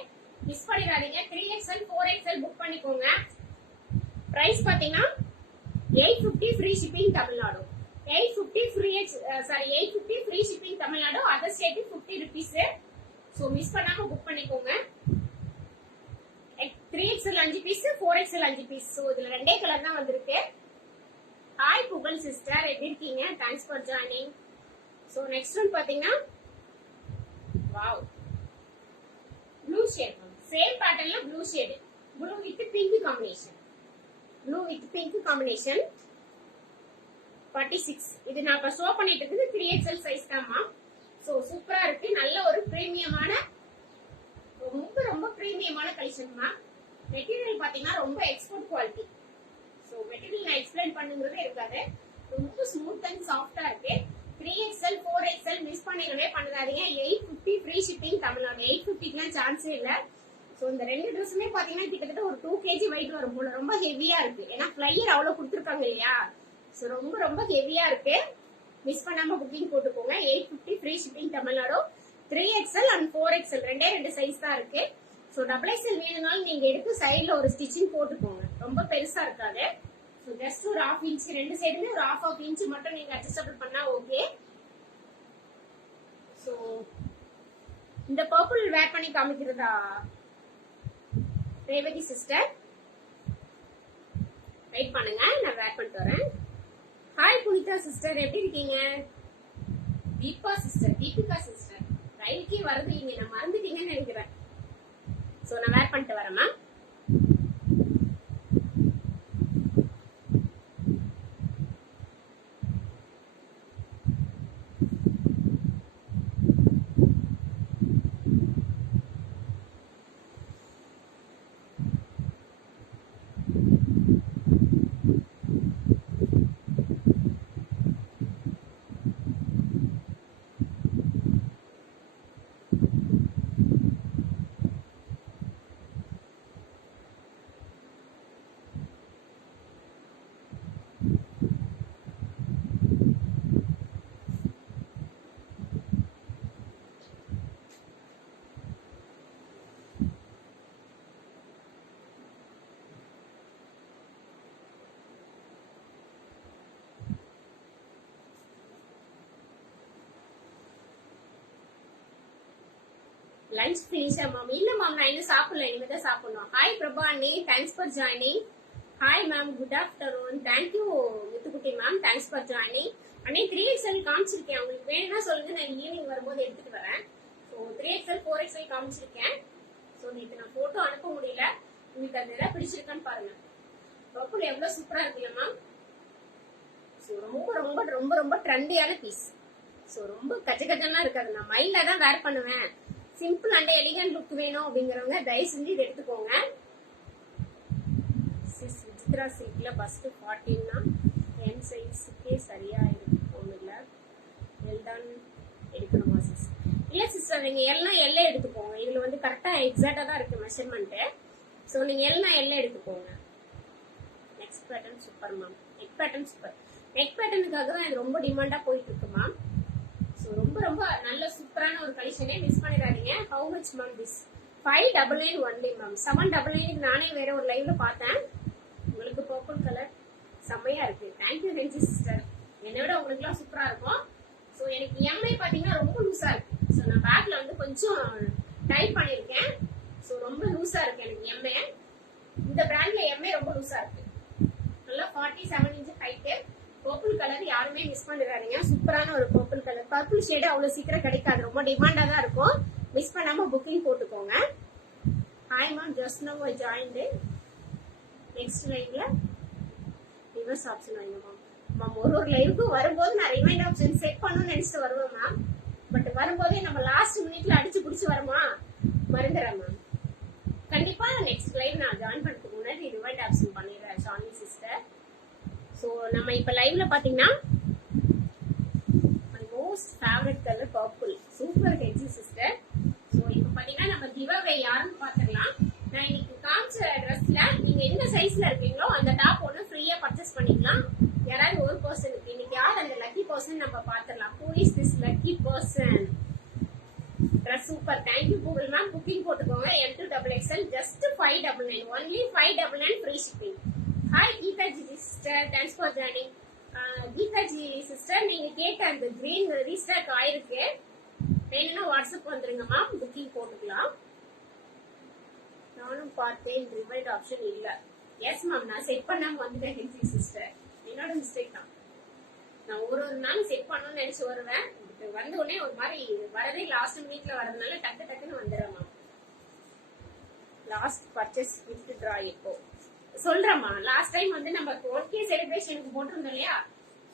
மிஸ் பண்ணிடாதீங்க. 3XL 4XL புக் பண்ணிக்கோங்க. பிரைஸ் பாத்தீங்கன்னா 850 free shipping Tamil Nadu. 850 free shipping Tamil Nadu. Tamil Nadu, other state 50 rupees. So miss பண்ணாம புக் பண்ணிக்கோங்க. 3XL 5 piece, 4XL 5 piece. So இதுல 2 கலர் தான் வந்திருக்கு. ஹாய் புகழ் சிஸ்டர், எப்படி இருக்கீங்க? Thanks for joining. So next one பாத்தீங்கன்னா வாவ், ப்ளூ ஷேட். சேம் பேட்டர்ன்ல blue shade, blue with pink combination. Blue with pink combination 46. இது நான் ஷோ பண்ணிட்டு இருக்குது 3XL சைஸ் தான்மா. ஸோ சூப்பரா இருக்கு. நல்ல ஒரு பிரீமியமான, ரொம்ப ரொம்ப பிரீமியமான கலெக்ஷன்மா. மெட்டீரியல் பாத்தீங்கன்னா ரொம்ப எக்ஸ்போர்ட் குவாலிட்டி. ஸோ மெட்டீரியல் நான் எக்ஸ்பிளைன் பண்ணுங்கிறதே இருக்காது. ரொம்ப ஸ்மூத் அண்ட் சாஃப்டா இருக்கு. 3XL 4XL மிஸ் பண்ணிடவே பண்ணாதீங்க. 850 ஃப்ரீ ஷிப்பிங் தமிழ்நாடு. 850க்குலாம் சான்ஸே இல்ல. ஸோ இந்த 2 ட்ரெஸ்ஸுமே பாத்தீங்கன்னா கிட்டத்தட்ட ஒரு 2 kg வெயிட் வரும் போல. ரொம்ப ஹெவியா இருக்கு. ஏன்னா ஃபிளையர் அவ்வளவு கொடுத்துருக்காங்க இல்லையா. ஸோ ரொம்ப ரொம்ப ஹெவியா இருக்கு. மிஸ் பண்ணாம புக்கிங் போட்டுக்கோங்க. 850 free shipping Tamil Nadu. 3XL and 4XL 2 size தான் இருக்கு. ஸோ XXL வேணும்னாலும் நீங்க எடுத்து சைட்ல ஒரு ஸ்டிச்சிங் போட்டுக்கோங்க. ரொம்ப பெருசா இருக்காது. ஸோ ஜஸ்ட் ஒரு 1/2 inch 2 சைடுமே ஒரு 1/2 inch மட்டும் நீங்க அட்ஜஸ்டபிள் பண்ணா ஓகே. ஸோ இந்த பர்பிள் வேர் பண்ணி காமிக்கிறதா ரேவதி சிஸ்டர்? வெயிட் பண்ணுங்க, நான் வேர் பண்ணிட்டு வரேன். ஹாய் புனிதா சிஸ்டர், எப்படி இருக்கீங்க? தீபா சிஸ்டர், தீபிகா சிஸ்டர், ரயில்கே வருது இல்லைங்க, நான் மறந்துட்டீங்கன்னு நினைக்கிறேன். ஸோ நான் வேர் பண்ணிட்டு வரேம்மா. லஞ்ச் ஃபினிஷா மேம்? இல்ல மேம், நான் இன்னும் சாப்பிடல, இனிமே தான் சாப்பிடணும். ஹாய் பிரபா அண்ணி, thanks for joining. Hi ma'am, good afternoon. Thank you Muthukutti ma'am, thanks for joining. அண்ணே 3XL காமிச்சிருக்கேன், உங்களுக்கு வேணும்னா சொல்லுங்க, நான் ஈவினிங் வரும்போது எடுத்துட்டு வரேன். ஸோ 3XL 4XL காமிச்சிருக்கேன். ஸோ நேற்று நான் போட்டோ அனுப்ப முடியல. உங்களுக்கு அது எதாவது பிடிச்சிருக்கான்னு பாருங்க. பர்பிள் எவ்வளவு சூப்பரா இருக்குல்ல மேம். ஸோ ரொம்ப ரொம்ப ரொம்ப ரொம்ப ட்ரெண்டியான பீஸ். ஸோ ரொம்ப கஜகஜனா இருக்காது. நான் மைல்டா தான் வேர் பண்ணுவேன். சிம்பிள் அண்ட் எலிகன்ட் லுக் வேணும் அப்படிங்கிறவங்க தயவு செஞ்சு இது எடுத்துக்கோங்க. விசித்ரா சில்க்ல ஃபர்ஸ்ட் 14னா என் சைஸுக்கே சரியா இருக்கும் இல்ல? எல்தான் எடுக்கணுமா சிஸ்? இல்ல சிஸ்டர், நீங்க எல்லாம் எல்ல எடுத்துக்கோங்க. இதுல வந்து கரெக்டா எக்ஸாக்டா தான் இருக்கு மெஷர்மெண்ட். ஸோ நீங்க எல்லாம் எல்ல எடுத்துக்கோங்க. Next pattern super ma'am. Neck pattern super. Neck பேட்டர்னுக்காக தான் இது ரொம்ப டிமாண்டா போயிட்டு இருக்கு மேம். ஸோ ரொம்ப ரொம்ப நல்ல சூப்பரான ஒரு கலெக்ஷனே மிஸ் பண்ணிடாதீங்க. How much ma'am this? 599 only ma'am. 799 நானே வேற ஒரு லைவ்ல பார்த்தேன். உங்களுக்கு பர்பிள் கலர் செம்மையா இருக்கு. Thank you ரெஞ்சி sister. என்னை விட உங்களுக்கு எல்லாம் சூப்பரா இருக்கும். ஸோ எனக்கு எம்ஐ பாத்தீங்கன்னா ரொம்ப லூஸா இருக்கு. ஸோ நான் பேக்ல வந்து கொஞ்சம் டைட் பண்ணிருக்கேன். ஸோ ரொம்ப லூஸா இருக்கு எனக்கு எம்ஐ. இந்த பிராண்ட்ல எம்ஐ ரொம்ப லூஸா இருக்கு. நல்லா 47 inch ஹைட்டு. பர்பிள் கலர் யாருமே மிஸ் பண்ணிடாதீங்க. சூப்பரான ஒரு பர்பிள் கலர். பர்பிள் ஷேடு அவ்வளவு சீக்கிரம் கிடைக்காது, ரொம்ப டிமாண்டா தான் இருக்கும். மிஸ் பண்ணாம புக்கிங் போட்டுக்கோங்க. Hi ma'am, just now I joined. Next லைவ்ல ரிவர்ஸ் ஆப்ஷன் வைங்க மேம். மேம் ஒரு லைவுக்கும் வரும்போது நான் ரிமைண்ட் ஆப்ஷன் செட் பண்ணணும்னு நினைச்சிட்டு வருவேன் மேம். பட் வரும்போதே நம்ம லாஸ்ட் மினிட்ல அடிச்சு பிடிச்சி வரமா மறந்துடுறேன் மேம். கண்டிப்பா நெக்ஸ்ட் லைவ் நான் ஜாயின் பண்ணதுக்கு முன்னாடி ரிமைண்ட் ஆப்ஷன் பண்ணிடுறேன் ஷாலினி சிஸ்டர். ஸோ நம்ம இப்ப லைவ்ல பாத்தீங்கன்னா my most favourite colour purple. Super HC sister. So இப்ப பாத்தீங்கன்னா நம்ம கிவ் அவே யாருன்னு பாத்துக்கலாம். நான் இன்னைக்கு காமிச்ச ட்ரெஸ்ல நீங்க என்ன சைஸ்ல இருக்கீங்களோ அந்த டாப் ஒன்று ஃப்ரீயா பர்ச்சேஸ் பண்ணிக்கலாம். யாராவது ஒரு பர்சனுக்கு. இன்னைக்கு யார் அந்த லக்கி பர்சன் நம்ம பாத்துடலாம். Who is this lucky person? Dress super. Thank you Google ma'am. Booking போட்டுக்கோங்க. L2XXL just 599 only. 599 free shipping. Hi Geethaji sister, thanks for joining. Geethaji sister, நீங்க கேட்ட அந்த கிரீன் ரீஸ்டாக் ஆயிருக்கு. வேணும்னா வாட்ஸ்அப் வந்துருங்க மேம், புக்கிங் போட்டுக்கலாம். நானும் பார்த்தேன், ரிவைட் ஆப்ஷன் இல்ல. எஸ் மேம், நான் செட் பண்ணாம வந்துட்டேன் ஹெல்தி சிஸ்டர், என்னோட மிஸ்டேக் தான். நான் ஒரு நாள் செட் பண்ணணும்னு நினைச்சு வருவேன், வந்த உடனே ஒரு மாதிரி வரதே லாஸ்ட் மினிட்ல வரதுனால டக்கு டக்குன்னு வந்துடுறேன் ma'am. Last purchase gift draw இப்போ சொல்றேம்மா. லாஸ்ட் டைம் வந்து நம்ம 1K செலிப்ரேஷனுக்கு போட்டிருந்தோம் இல்லையா,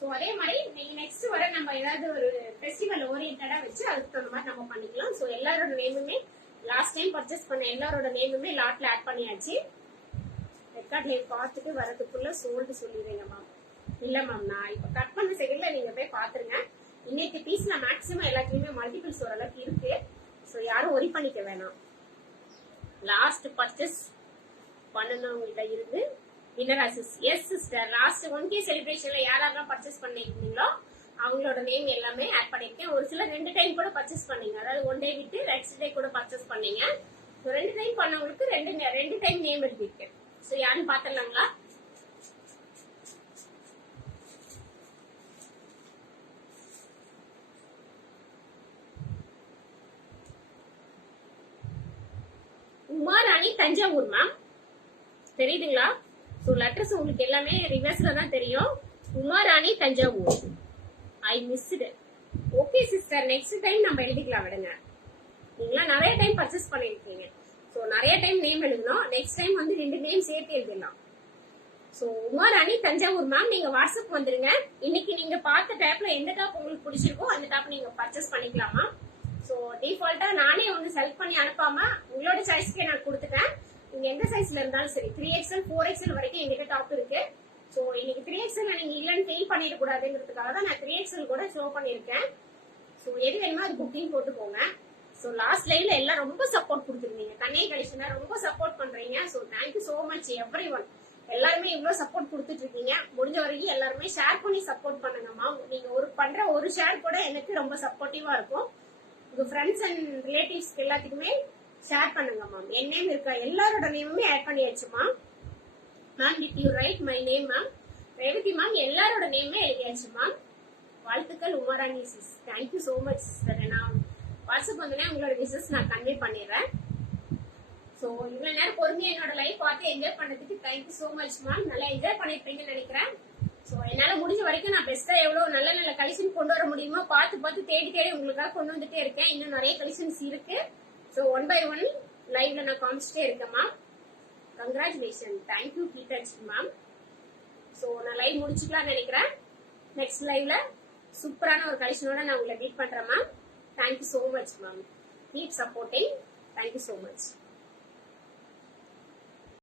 சோ அதே மாதிரி நீங்க நெக்ஸ்ட் வர நம்ம ஏதாவது ஒரு ஃபெஸ்டிவல் ஓரியன்டா வச்சு அதுக்கு தகுந்த மாதிரி நம்ம பண்ணிக்கலாம். சோ எல்லாரோட நேமுமே லாஸ்ட் டைம் பர்ச்சேஸ் பண்ண எல்லாரோட நேமுமே லாட்ல ஆட் பண்ணியாச்சு. ரெக்கார்ட் லைவ் பார்த்துட்டு வரதுக்குள்ள சோல்டு சொல்லிடுங்க மேம். இல்ல மேம், நான் இப்ப கட் பண்ண செகண்ட்ல நீங்க போய் பாத்துருங்க. இன்னைக்கு பீஸ்ல மேக்ஸிமம் எல்லாத்துலயுமே மல்டிபிள்ஸ் ஓரளவுக்கு இருக்கு. சோ யாரும் ஒரி பண்ணிக்க வேணாம். லாஸ்ட் பர்ச்சேஸ் பண்ணனவங்கள்ட்ட இருந்து வினராசிஸ். எஸ் சிஸ்டர், லாஸ்ட் 1K செலிப்ரேஷன்ல யாரெல்லாம் பர்ச்சேஸ் பண்ணிருந்தீங்களோ அவங்களோட நேம் எல்லாமே ஆட் பண்ணிருக்கேன். ஒரு சில 2 டைம் கூட பர்ச்சேஸ் பண்ணீங்க, அதாவது 1 டே விட்டு நெக்ஸ்ட் டே கூட பர்ச்சேஸ் பண்ணீங்க. 2 டைம் பண்ணவங்களுக்கு 2 டைம் நேம் எழுதிருக்கேன். சோ யாருன்னு பாத்துடலாங்களா? உமாராணி தஞ்சாவூர் மேம், தெரியுதுங்களா? சோ லெட்டர்ஸ் உங்களுக்கு எல்லாமே ரிவர்ஸ்ல தான் தெரியும். Umarani Thanjavur. I missed. Okay sister, next time நம்ம எழுதிக்கலாம் விடுங்க. நீங்களா நிறைய டைம் பர்ச்சேஸ் பண்ணிருக்கீங்க, சோ நிறைய டைம் நேம் எழுதணும். நெக்ஸ்ட் டைம் வந்து 2 நேம் சேர்த்து எழுதிடலாம். சோ உமாராணி தஞ்சாவூர் மேம், நீங்க வாட்ஸ்அப் வந்துருங்க. இன்னைக்கு நீங்க பார்த்த டேப்ல எந்த டாப் உங்களுக்கு பிடிச்சிருக்கோ அந்த டாப் நீங்க பர்ச்சேஸ் பண்ணிக்கலாமா. சோ டிஃபால்ட்டா நானே ஒன்னு செலக்ட் பண்ணி அனுப்பாம உங்களோட சாய்ஸ்க்கே நான் கொடுத்துட்டேன். நீங்க எந்த சைஸ்ல இருந்தாலும் சரி, 3XL 4XL வரைக்கும் எங்கிட்ட டாப் இருக்கு. சோ இன்னைக்கு 3XL நீங்க இல்லன்னு ஃபீல் பண்ணிட கூடாதுங்கிறதுக்காக தான் நான் 3XL கூட ஷோ பண்ணிருக்கேன். சோ எது வேணுமோ அது புக்கிங் போட்டுக்கோங்க. சோ லாஸ்ட் லைவ்ல எல்லாம் ரொம்ப சப்போர்ட் கொடுத்துருந்தீங்க, கண்ணே கலெக்ஷனா ரொம்ப சப்போர்ட் பண்றீங்க. So thank you so much everyone. எல்லாருமே இவ்வளவு சப்போர்ட் கொடுத்துட்டு இருக்கீங்க. முடிஞ்ச வரைக்கும் எல்லாருமே ஷேர் பண்ணி சப்போர்ட் பண்ணுங்கம்மா. நீங்க பண்ற ஒரு ஷேர் கூட எனக்கு ரொம்ப சப்போர்ட்டிவா இருக்கும். உங்க ஃப்ரெண்ட்ஸ் அண்ட் ரிலேட்டிவ்ஸ் எல்லாத்துக்குமே ஷேர் பண்ணுங்க மேம். என் நேம் இருக்கா எல்லாரோட நேமுமே ஆட் பண்ணியாச்சுமா ma'am. Did you write my name ma'am? Revathi ma'am, எல்லாரோட நேமே எழுதியாச்சு மேம். வாழ்த்துக்கள் Umarani sis, thank you so much sister. நான் வாட்ஸ்அப் வந்தோடனே உங்களோட விஷஸ் நான் கன்வே பண்ணிடுறேன். சோ இவ்வளவு நேரம் பொறுமையா என்னோட லைஃப் பார்த்து என்ஜாய் பண்ணதுக்கு தேங்க்யூ சோ மச் மேம். நல்லா என்ஜாய் பண்ணிருப்பீங்கன்னு நினைக்கிறேன். சோ என்னால முடிஞ்ச வரைக்கும் நான் பெஸ்டா எவ்வளவு நல்ல நல்ல கலெக்ஷன் கொண்டு வர முடியுமோ பார்த்து தேடி உங்களுக்காக கொண்டு வந்துட்டே இருக்கேன். இன்னும் நிறைய கலெக்ஷன்ஸ் இருக்கு. சோ 1 by 1 லைவ்ல நான் காமிச்சிட்டே இருக்கேன் ma'am. Congratulation, thank you Geethaji ma'am. So நான் லைவ் முடிச்சுக்கலாம்னு நினைக்கிறேன். நெக்ஸ்ட் லைவ்ல சூப்பரான ஒரு கலெக்ஷனோட நான் உங்களை மீட் பண்றேன் ma'am. Thank you so much ma'am. Keep supporting. Thank you so much.